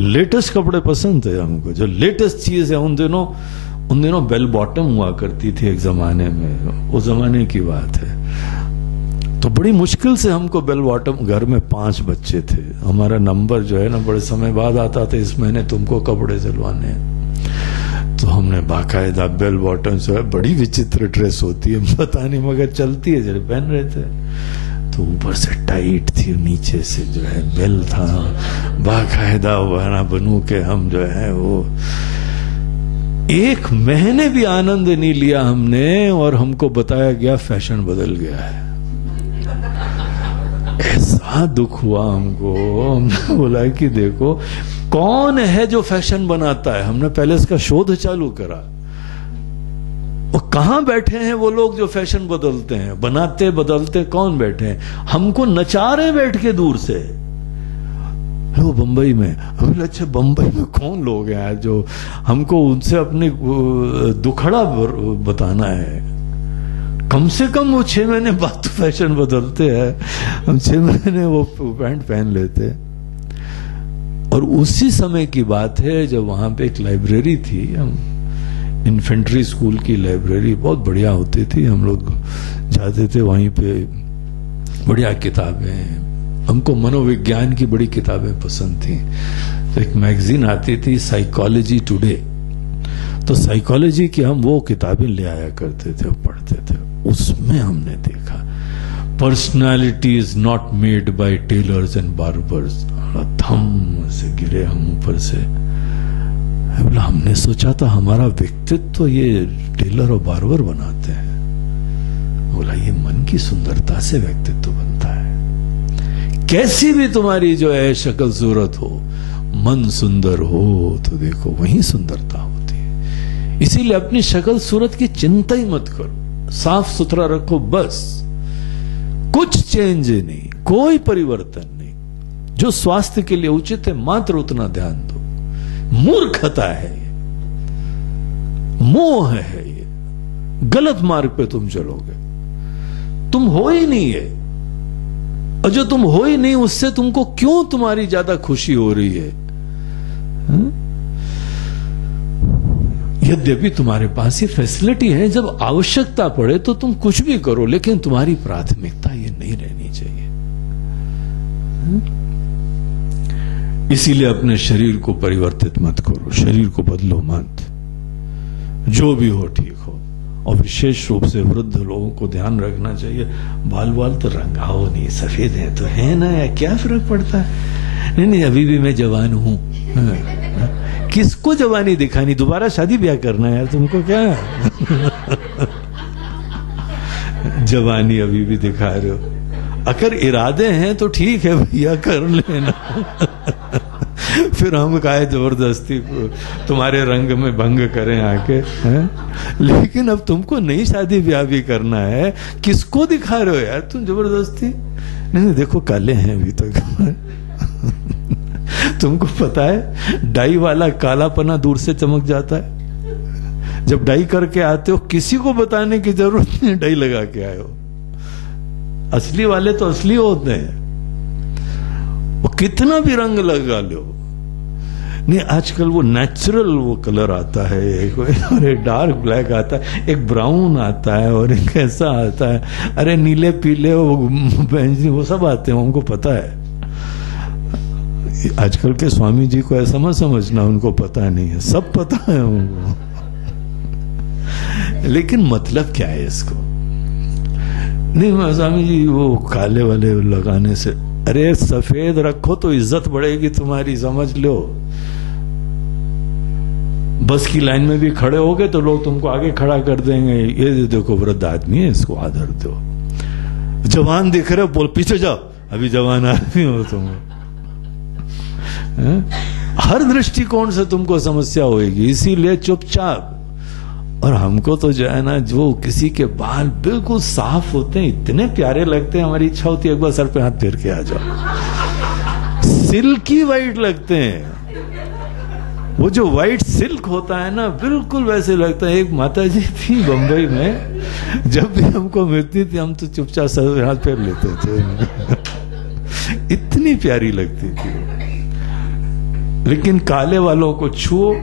लेटेस्ट कपड़े पसंद थे हमको, जो लेटेस्ट चीज है। उन दिनों बेल बॉटम हुआ करती थी एक जमाने में, उस जमाने की बात है। तो बड़ी मुश्किल से हमको बेल बॉटम, घर में 5 बच्चे थे, हमारा नंबर जो है ना बड़े समय बाद आता था, इस महीने तुमको कपड़े सिलवाने हैं। तो हमने बाकायदा बेल बॉटम जो है, बड़ी विचित्र ड्रेस होती है पता नहीं, मगर चलती है, जब पहन रहे थे तो ऊपर से टाइट थी, नीचे से जो है बेल था, बाकायदा बना बनू के हम जो है वो 1 महीने भी आनंद नहीं लिया हमने, और हमको बताया गया फैशन बदल गया है। ऐसा दुख हुआ हमको। हमने बोला कि देखो कौन है जो फैशन बनाता है। हमने पहले इसका शोध चालू करा, वो कहां बैठे हैं वो लोग जो फैशन बदलते हैं, बनाते बदलते कौन बैठे हैं। हमको नचा रहे बैठ के दूर से, वो बंबई में। हम अच्छा बंबई में कौन लोग हैं जो हमको उनसे अपनी दुखड़ा बताना है। कम से कम वो 6 महीने बाद तो फैशन बदलते हैं, हम 6 महीने वो पैंट पहन लेते। और उसी समय की बात है जब वहां पे एक लाइब्रेरी थी, हम इन्फेंट्री स्कूल की लाइब्रेरी बहुत बढ़िया होती थी, हम लोग जाते थे वहीं पे, बढ़िया किताबें। हमको मनोविज्ञान की बड़ी किताबें पसंद थी। तो एक मैगजीन आती थी साइकोलॉजी टुडे, तो साइकोलॉजी की हम वो किताबें ले आया करते थे और पढ़ते थे। उसमें हमने देखा personality is not made by tailors and barbers. धम से गिरे हम ऊपर से। बोला हमने सोचा था हमारा व्यक्तित्व ये टेलर और बार्बर बनाते हैं। बोला ये मन की सुंदरता से व्यक्तित्व बनता है। कैसी भी तुम्हारी जो है शक्ल सूरत हो, मन सुंदर हो तो देखो वही सुंदरता होती है। इसीलिए अपनी शक्ल सूरत की चिंता ही मत करो, साफ सुथरा रखो बस। कुछ चेंज नहीं, कोई परिवर्तन नहीं। जो स्वास्थ्य के लिए उचित है मात्र उतना ध्यान दो। मूर्खता है ये, मोह है ये, गलत मार्ग पे तुम चलोगे। तुम हो ही नहीं है, और जो तुम हो ही नहीं उससे तुमको क्यों तुम्हारी ज्यादा खुशी हो रही है? यद्यपि तुम्हारे पास ये फैसिलिटी है, जब आवश्यकता पड़े तो तुम कुछ भी करो, लेकिन तुम्हारी प्राथमिकता ये नहीं रहनी चाहिए। इसीलिए अपने शरीर को परिवर्तित मत करो, शरीर को बदलो मत। जो भी हो ठीक हो, और विशेष रूप से वृद्ध लोगों को ध्यान रखना चाहिए, बाल बाल तो रंगाओ नहीं, सफेद है तो है ना, या क्या फर्क पड़ता है। नहीं नहीं, अभी भी मैं जवान हूं। किसको जवानी दिखानी, दोबारा शादी ब्याह करना है यार तुमको क्या। जवानी अभी भी दिखा रहे हो, अगर इरादे हैं तो ठीक है भैया, कर लेना। फिर हम काहे जबरदस्ती तुम्हारे रंग में भंग करें आके, हैं? लेकिन अब तुमको नई शादी ब्याह भी करना है, किसको दिखा रहे हो यार तुम जबरदस्ती। नहीं देखो काले हैं अभी तक। तुमको पता है डाई वाला कालापना दूर से चमक जाता है। जब डाई करके आते हो किसी को बताने की जरूरत नहीं, डाई लगा के आए हो। असली वाले तो असली होते हैं, वो कितना भी रंग लगा लो। नहीं आजकल वो नेचुरल वो कलर आता है, और एक डार्क ब्लैक आता है, एक ब्राउन आता है, और एक ऐसा आता है, अरे नीले पीले वो बैंगनी वो सब आते हैं, उनको पता है। आजकल के स्वामी जी को ऐसा मत समझना उनको पता नहीं है, सब पता है उनको। लेकिन मतलब क्या है इसको। नहीं स्वामी जी वो काले वाले लगाने से, अरे सफेद रखो तो इज्जत बढ़ेगी तुम्हारी, समझ लो। बस की लाइन में भी खड़े होगे तो लोग तुमको आगे खड़ा कर देंगे, ये देखो वृद्ध आदमी है इसको आदर दो। जवान दिख रहे हो, बोल पीछे जाओ, अभी जवान आदमी हो तुम। हर दृष्टिकोण से तुमको समस्या होगी, इसीलिए चुपचाप। और हमको तो जो है ना, जो किसी के बाल बिल्कुल साफ होते हैं, इतने प्यारे लगते हैं, हमारी इच्छा होती है एक बार सर पे हाथ फेर के आ जाओ। सिल्की वाइट लगते हैं, वो जो वाइट सिल्क होता है ना, बिल्कुल वैसे लगता है। एक माता जी थी बंबई में, जब भी हमको मिलती थी हम तो चुपचाप सर पे हाथ फेर लेते थे। इतनी प्यारी लगती थी। लेकिन काले वालों को छुओ,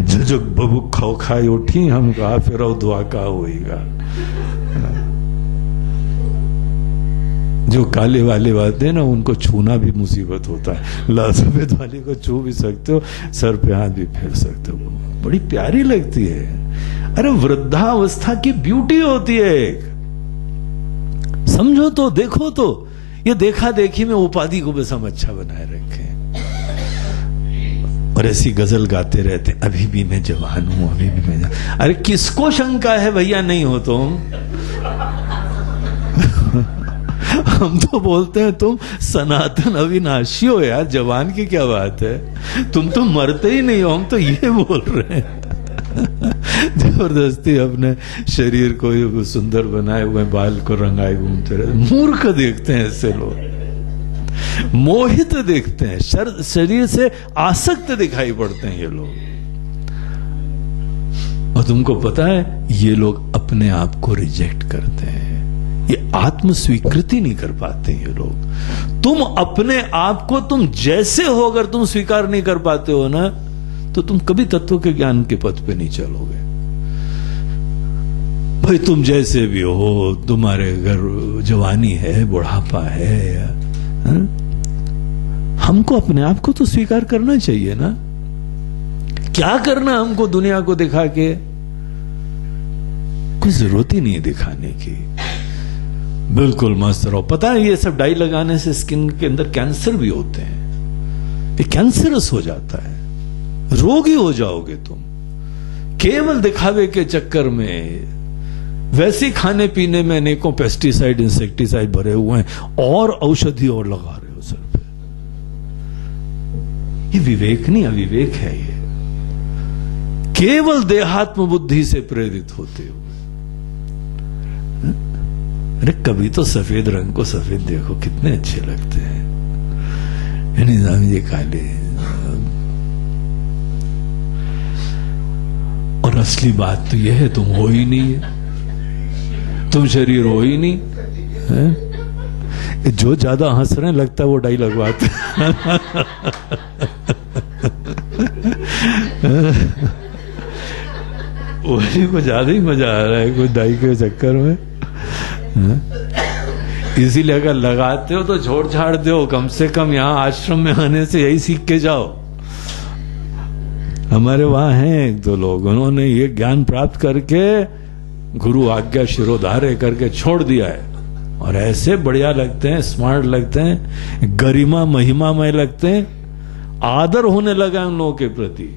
जो बबू खाओ खाई उठी, हम कहा फिर दुआ का होएगा। जो काले वाले बात है ना, उनको छूना भी मुसीबत होता है। लाल सफेद वाले को छू भी सकते हो, सर पे हाथ भी फेर सकते हो, बड़ी प्यारी लगती है। अरे वृद्धावस्था की ब्यूटी होती है एक, समझो तो, देखो तो। ये देखा देखी में उपाधि को बस हम अच्छा बनाए रखें और ऐसी गजल गाते रहते, अभी भी मैं जवान हूं, अभी भी मैं जवान। अरे किसको शंका है भैया नहीं हो तुम। हम तो बोलते हैं तुम सनातन अविनाशी हो यार, जवान की क्या बात है, तुम तो मरते ही नहीं हो, हम तो ये बोल रहे हैं। जबरदस्ती अपने शरीर को सुंदर बनाए हुए, बाल को रंगाए घूमते रहते। मूर्ख देखते हैं ऐसे लोग, मोहित देखते हैं, शरीर से आसक्त दिखाई पड़ते हैं ये लोग। और तुमको पता है ये लोग अपने आप को रिजेक्ट करते हैं, ये आत्म स्वीकृति नहीं कर पाते ये लोग। तुम अपने आप को तुम जैसे हो अगर तुम स्वीकार नहीं कर पाते हो ना, तो तुम कभी तत्व के ज्ञान के पथ पे नहीं चलोगे। भाई तुम जैसे भी हो, तुम्हारे अगर जवानी है, बुढ़ापा है, हमको अपने आप को तो स्वीकार करना चाहिए ना। क्या करना हमको दुनिया को दिखा के, कोई जरूरत ही नहीं है दिखाने की। बिल्कुल मस्त रहो। पता है ये सब डाई लगाने से स्किन के अंदर कैंसर भी होते हैं, ये कैंसरस हो जाता है, रोगी हो जाओगे तुम केवल दिखावे के चक्कर में। वैसे खाने पीने में अनेकों पेस्टिसाइड इंसेक्टिसाइड भरे हुए हैं और औषधि और लगा रहे हो सर पे। ये विवेक नहीं अविवेक है, ये केवल देहात्म बुद्धि से प्रेरित होते हो। अरे कभी तो सफेद रंग को सफेद देखो, कितने अच्छे लगते हैं। निजाम ये काले, और असली बात तो यह है तुम हो ही नहीं है, तुम शरीर हो ही नहीं है? जो ज्यादा हंस रहे हैं लगता है वो डाई लगवाते। वही को ज्यादा ही मजा आ रहा है कोई डाई के चक्कर में। इसीलिए अगर लगाते हो तो छोड़ छाड़ दो, कम से कम यहां आश्रम में आने से यही सीख के जाओ। हमारे वहां हैं एक दो लोग, उन्होंने ये ज्ञान प्राप्त करके गुरु आज्ञा शिरोधार्य करके छोड़ दिया है, और ऐसे बढ़िया लगते हैं, स्मार्ट लगते हैं, गरिमा महिमामय लगते हैं, आदर होने लगा उन लोगों के प्रति,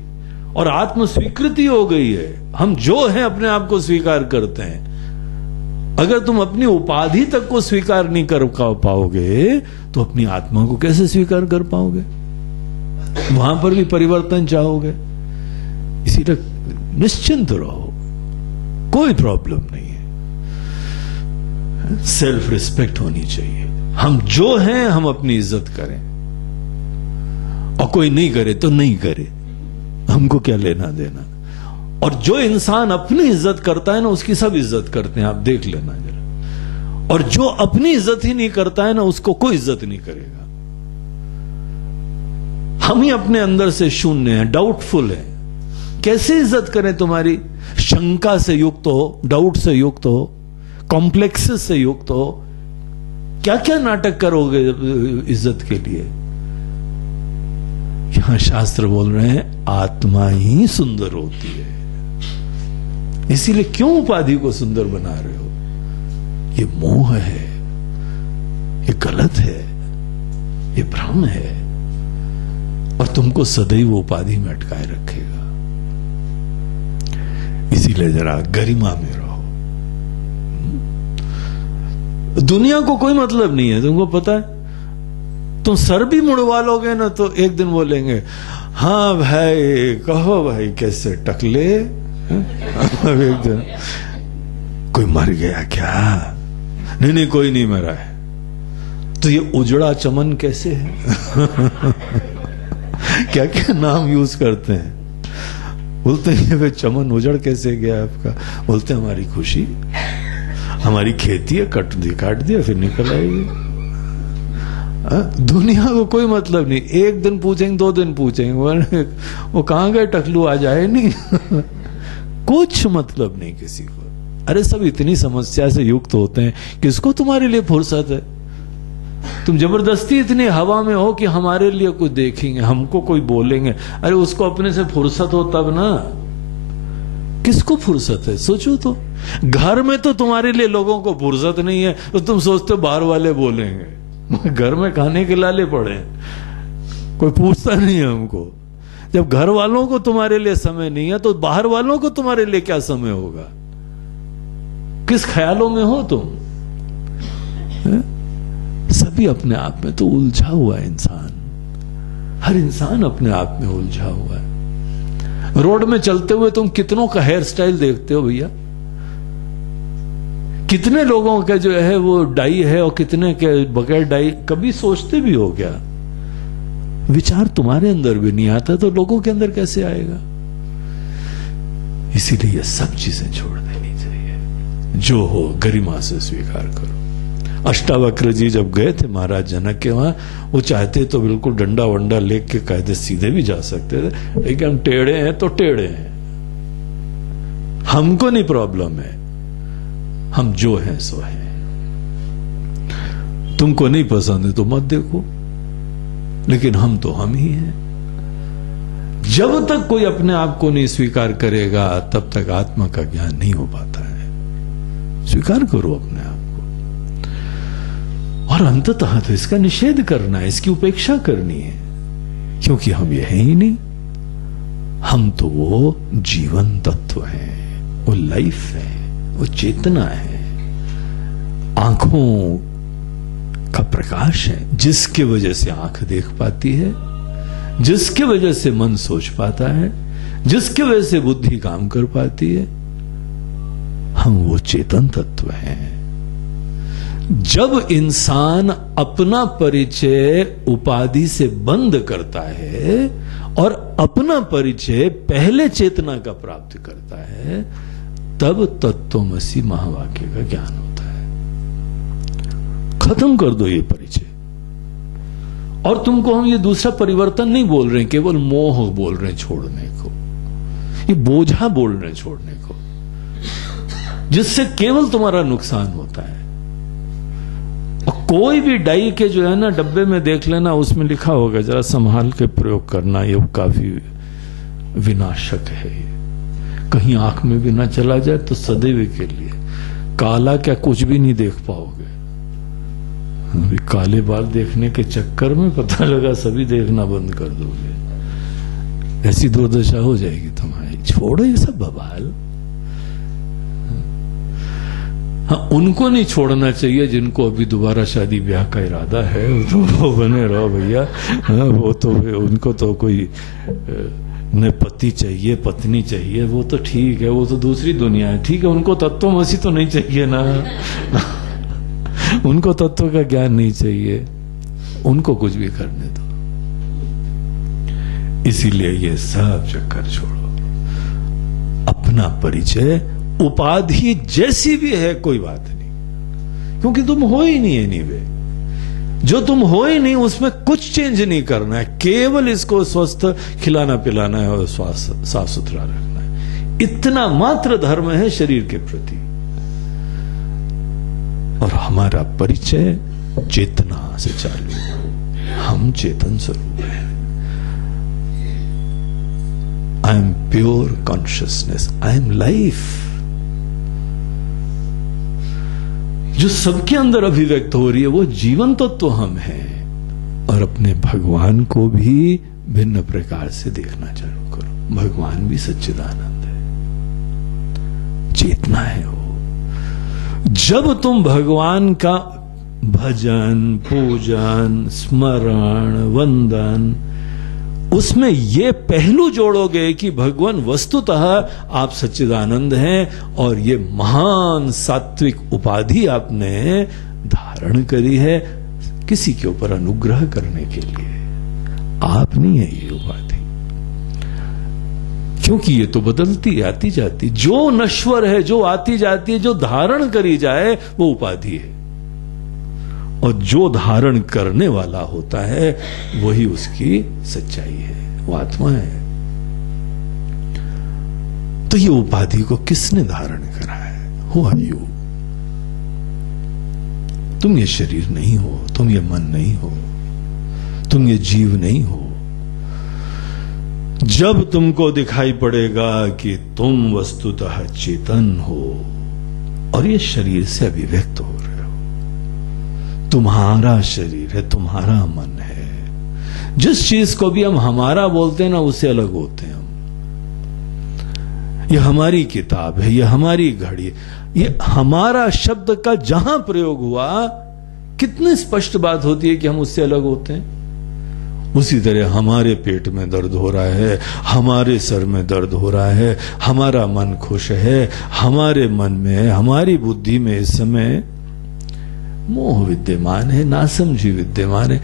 और आत्म स्वीकृति हो गई है। हम जो हैं अपने आप को स्वीकार करते हैं। अगर तुम अपनी उपाधि तक को स्वीकार नहीं कर पाओगे तो अपनी आत्मा को कैसे स्वीकार कर पाओगे? वहां पर भी परिवर्तन चाहोगे। इसीलिए निश्चिंत रहो, कोई प्रॉब्लम नहीं है। सेल्फ रिस्पेक्ट होनी चाहिए। हम जो हैं हम अपनी इज्जत करें, और कोई नहीं करे तो नहीं करे, हमको क्या लेना देना। और जो इंसान अपनी इज्जत करता है ना, उसकी सब इज्जत करते हैं, आप देख लेना जरा। और जो अपनी इज्जत ही नहीं करता है ना, उसको कोई इज्जत नहीं करेगा। हम ही अपने अंदर से शून्य हैं, डाउटफुल हैं, कैसे इज्जत करें तुम्हारी? शंका से युक्त हो, डाउट से युक्त हो, कॉम्प्लेक्सेस से युक्त हो, क्या क्या नाटक करोगे इज्जत के लिए? यहां शास्त्र बोल रहे हैं आत्मा ही सुंदर होती है। इसीलिए क्यों उपाधि को सुंदर बना रहे हो? ये मोह है, ये गलत है, ये भ्रम है, और तुमको सदैव उपाधि में अटकाए रखेगा। इसीलिए जरा गरिमा में रहो। दुनिया को कोई मतलब नहीं है, तुमको पता है। तुम सर भी मुड़वा लोगे ना तो एक दिन बोलेंगे, हाँ भाई कहो भाई कैसे टकले। अब एक दिन कोई मर गया क्या? नहीं कोई नहीं मरा है। तो ये उजड़ा चमन कैसे है? क्या क्या नाम यूज करते हैं। बोलते हैं वे चमन उजड़ कैसे गया आपका? बोलते हैं हमारी खुशी, हमारी खेती है, काट दिया फिर निकल आएगी। दुनिया को कोई मतलब नहीं। एक दिन पूछेंगे, 2 दिन पूछेंगे, वो कहां गए टकलू, आ जाए नहीं। कुछ मतलब नहीं किसी को। अरे सब इतनी समस्या से युक्त होते हैं, किसको तुम्हारे लिए फुर्सत है? तुम जबरदस्ती इतनी हवा में हो कि हमारे लिए कुछ देखेंगे, हमको कोई बोलेंगे। अरे उसको अपने से फुर्सत हो तब ना, किसको फुर्सत है? सोचो तो। घर में तो तुम्हारे लिए लोगों को फुर्सत नहीं है, तो तुम सोचते हो बाहर वाले बोलेंगे। घर में खाने के लाले पड़े, कोई पूछता नहीं है हमको। जब घर वालों को तुम्हारे लिए समय नहीं है तो बाहर वालों को तुम्हारे लिए क्या समय होगा? किस ख्यालों में हो तुम? सभी अपने आप में तो उलझा हुआ है इंसान। हर इंसान अपने आप में उलझा हुआ है। रोड में चलते हुए तुम कितनों का हेयर स्टाइल देखते हो भैया? कितने लोगों का जो है वो डाई है और कितने के बगैर डाई। कभी सोचते भी हो क्या? विचार तुम्हारे अंदर भी नहीं आता तो लोगों के अंदर कैसे आएगा? इसीलिए ये सब चीजें छोड़ देनी चाहिए। जो हो गरिमा से स्वीकार करो। अष्टावक्र जी जब गए थे महाराज जनक के वहां, वो चाहते तो बिल्कुल डंडा वंडा लेके कायदे सीधे भी जा सकते थे, लेकिन हम टेढ़े हैं तो टेढ़े हैं, हमको नहीं प्रॉब्लम है, हम जो हैं सो हैं। तुमको नहीं पसंद है तो मत देखो, लेकिन हम तो हम ही हैं। जब तक कोई अपने आप को नहीं स्वीकार करेगा तब तक आत्मा का ज्ञान नहीं हो पाता है। स्वीकार करो अपने आप को, और अंततः तो इसका निषेध करना है, इसकी उपेक्षा करनी है, क्योंकि हम ये हैं ही नहीं। हम तो वो जीवन तत्व हैं, वो लाइफ है, वो चेतना है, आंखों का प्रकाश है, जिसके वजह से आंख देख पाती है, जिसके वजह से मन सोच पाता है, जिसके वजह से बुद्धि काम कर पाती है। हम वो चेतन तत्व हैं। जब इंसान अपना परिचय उपाधि से बंद करता है और अपना परिचय पहले चेतना का प्राप्त करता है, तब तत्वमसि महावाक्य का ज्ञान होता है। खत्म कर दो ये परिचय। और तुमको हम ये दूसरा परिवर्तन नहीं बोल रहे हैं, केवल मोह बोल रहे हैं छोड़ने को, ये बोझा बोल रहे हैं छोड़ने को, जिससे केवल तुम्हारा नुकसान होता है। और कोई भी डाई के जो है ना डब्बे में देख लेना, उसमें लिखा होगा जरा संभाल के प्रयोग करना, ये काफी विनाशक है ये। कहीं आंख में भी ना चला जाए तो सदैव के लिए, काला क्या कुछ भी नहीं देख पाओगे। अभी काले बाल देखने के चक्कर में पता लगा सभी देखना बंद कर दोगे, ऐसी दुर्दशा हो जाएगी तुम्हारी। छोड़ो ये सब बवाल। हाँ, उनको नहीं छोड़ना चाहिए जिनको अभी दोबारा शादी ब्याह का इरादा है, तो वो बने रहो भैया। हाँ, वो तो उनको तो कोई न पति चाहिए पत्नी चाहिए, वो तो ठीक है, वो तो दूसरी दुनिया है। ठीक है, उनको तत्वमसी तो नहीं चाहिए ना। उनको तत्व का ज्ञान नहीं चाहिए, उनको कुछ भी करने दो। इसीलिए ये सब चक्कर छोड़ो। अपना परिचय उपाधि जैसी भी है कोई बात नहीं, क्योंकि तुम हो ही नहीं एनीवे। जो तुम हो ही नहीं उसमें कुछ चेंज नहीं करना है, केवल इसको स्वस्थ खिलाना पिलाना है और साफ सुथरा रखना है। इतना मात्र धर्म है शरीर के प्रति। और हमारा परिचय चेतना से चालू है। हम चेतन स्वरूप हैं। I am pure consciousness, I am life, जो सबके अंदर अभिव्यक्त हो रही है वो जीवन तो हम हैं। और अपने भगवान को भी भिन्न प्रकार से देखना चालू करो। भगवान भी सच्चिदानंद है, चेतना है वो। जब तुम भगवान का भजन, पूजन, स्मरण, वंदन, उसमें ये पहलू जोड़ोगे कि भगवान वस्तुतः आप सच्चिदानंद हैं और ये महान सात्विक उपाधि आपने धारण करी है किसी के ऊपर अनुग्रह करने के लिए। आप नहीं है ये उपाधि, क्योंकि ये तो बदलती आती जाती, जो नश्वर है, जो आती जाती है, जो धारण करी जाए वो उपाधि है। और जो धारण करने वाला होता है वही उसकी सच्चाई है, वो आत्मा है। तो ये उपाधि को किसने धारण करा है? Who are you? तुम ये शरीर नहीं हो, तुम ये मन नहीं हो, तुम ये जीव नहीं हो। जब तुमको दिखाई पड़ेगा कि तुम वस्तुतः चेतन हो और ये शरीर से अभिव्यक्त हो रहे हो, तुम्हारा शरीर है, तुम्हारा मन है। जिस चीज को भी हम हमारा बोलते हैं ना, उससे अलग होते हैं हम। ये हमारी किताब है, ये हमारी घड़ी, ये हमारा शब्द का जहां प्रयोग हुआ, कितनी स्पष्ट बात होती है कि हम उससे अलग होते हैं। उसी तरह हमारे पेट में दर्द हो रहा है, हमारे सर में दर्द हो रहा है, हमारा मन खुश है, हमारे मन में, हमारी बुद्धि में इस समय मोह विद्यमान है, नासमझी विद्यमान है।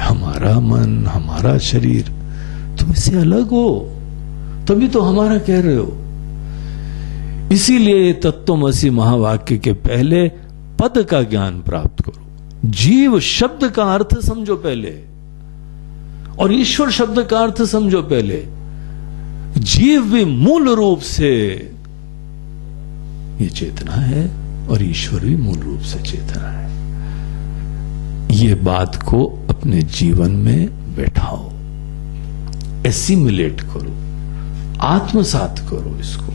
हमारा मन, हमारा शरीर, तुम इससे अलग हो, तभी तो हमारा कह रहे हो। इसीलिए तत्वमसि महावाक्य के पहले पद का ज्ञान प्राप्त करो। जीव शब्द का अर्थ समझो पहले, और ईश्वर शब्द का अर्थ समझो पहले। जीव भी मूल रूप से ये चेतना है और ईश्वर भी मूल रूप से चेतना है। ये बात को अपने जीवन में बैठाओ, एसिमुलेट करो, आत्मसात करो, इसको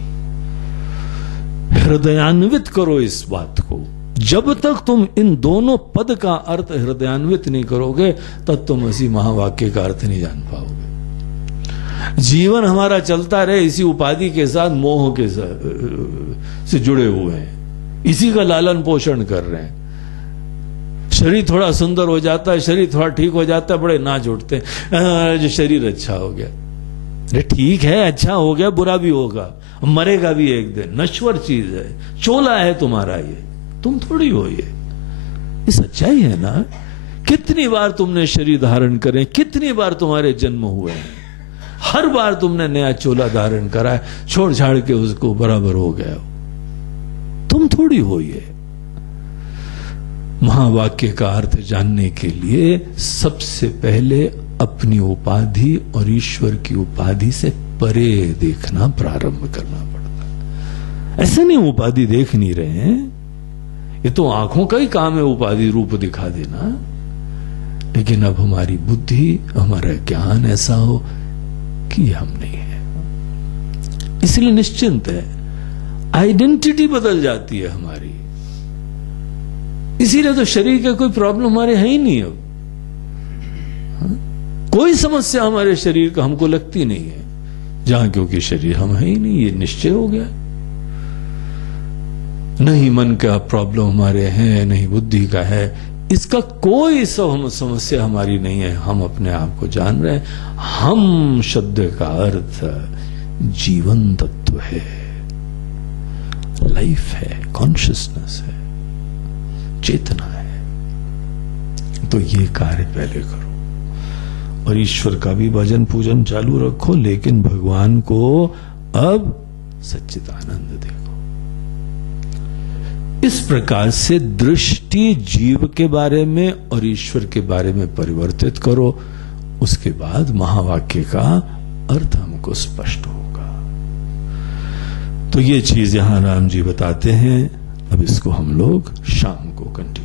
हृदयान्वित करो इस बात को। जब तक तुम इन दोनों पद का अर्थ हृदयान्वित नहीं करोगे, तत्वमसि महावाक्य का अर्थ नहीं जान पाओगे। जीवन हमारा चलता रहे इसी उपाधि के साथ, मोह के साथ से जुड़े हुए हैं, इसी का लालन पोषण कर रहे हैं। शरीर थोड़ा सुंदर हो जाता है, शरीर थोड़ा ठीक हो जाता है, बड़े नाच उठते हैं, जो शरीर अच्छा हो गया। अरे ठीक है, अच्छा हो गया, बुरा भी होगा, मरेगा भी एक दिन, नश्वर चीज है, चोला है तुम्हारा, ये तुम थोड़ी हो। ये सच्चाई है ना। कितनी बार तुमने शरीर धारण करे, कितनी बार तुम्हारे जन्म हुए हैं, हर बार तुमने नया चोला धारण करा है, छोड़ छाड़ के उसको बराबर हो गया हो। तुम थोड़ी हो ये। महावाक्य का अर्थ जानने के लिए सबसे पहले अपनी उपाधि और ईश्वर की उपाधि से परे देखना प्रारंभ करना पड़ता है। ऐसे नहीं उपाधि देख नहीं रहे हैं, ये तो आंखों का ही काम है उपाधि रूप दिखा देना। लेकिन अब हमारी बुद्धि, हमारा ज्ञान ऐसा हो कि ये हम नहीं है। इसलिए निश्चिंत है, आइडेंटिटी बदल जाती है हमारी। इसीलिए तो शरीर का कोई प्रॉब्लम हमारे है ही नहीं अब। कोई समस्या हमारे शरीर का हमको लगती नहीं है, जहां क्योंकि शरीर हम है ही नहीं, ये निश्चय हो गया। नहीं मन का प्रॉब्लम हमारे हैं, नहीं बुद्धि का है, इसका कोई समस्या हमारी नहीं है। हम अपने आप को जान रहे हैं। हम शब्द का अर्थ जीवन तत्व है, लाइफ है, कॉन्शियसनेस है, चेतना है। तो ये कार्य पहले करो और ईश्वर का भी भजन पूजन चालू रखो, लेकिन भगवान को अब सच्चिदानंद देखो। इस प्रकार से दृष्टि जीव के बारे में और ईश्वर के बारे में परिवर्तित करो। उसके बाद महावाक्य का अर्थ हमको स्पष्ट होगा। तो ये चीज यहां राम जी बताते हैं। अब इसको हम लोग शाम को कंटिन्यू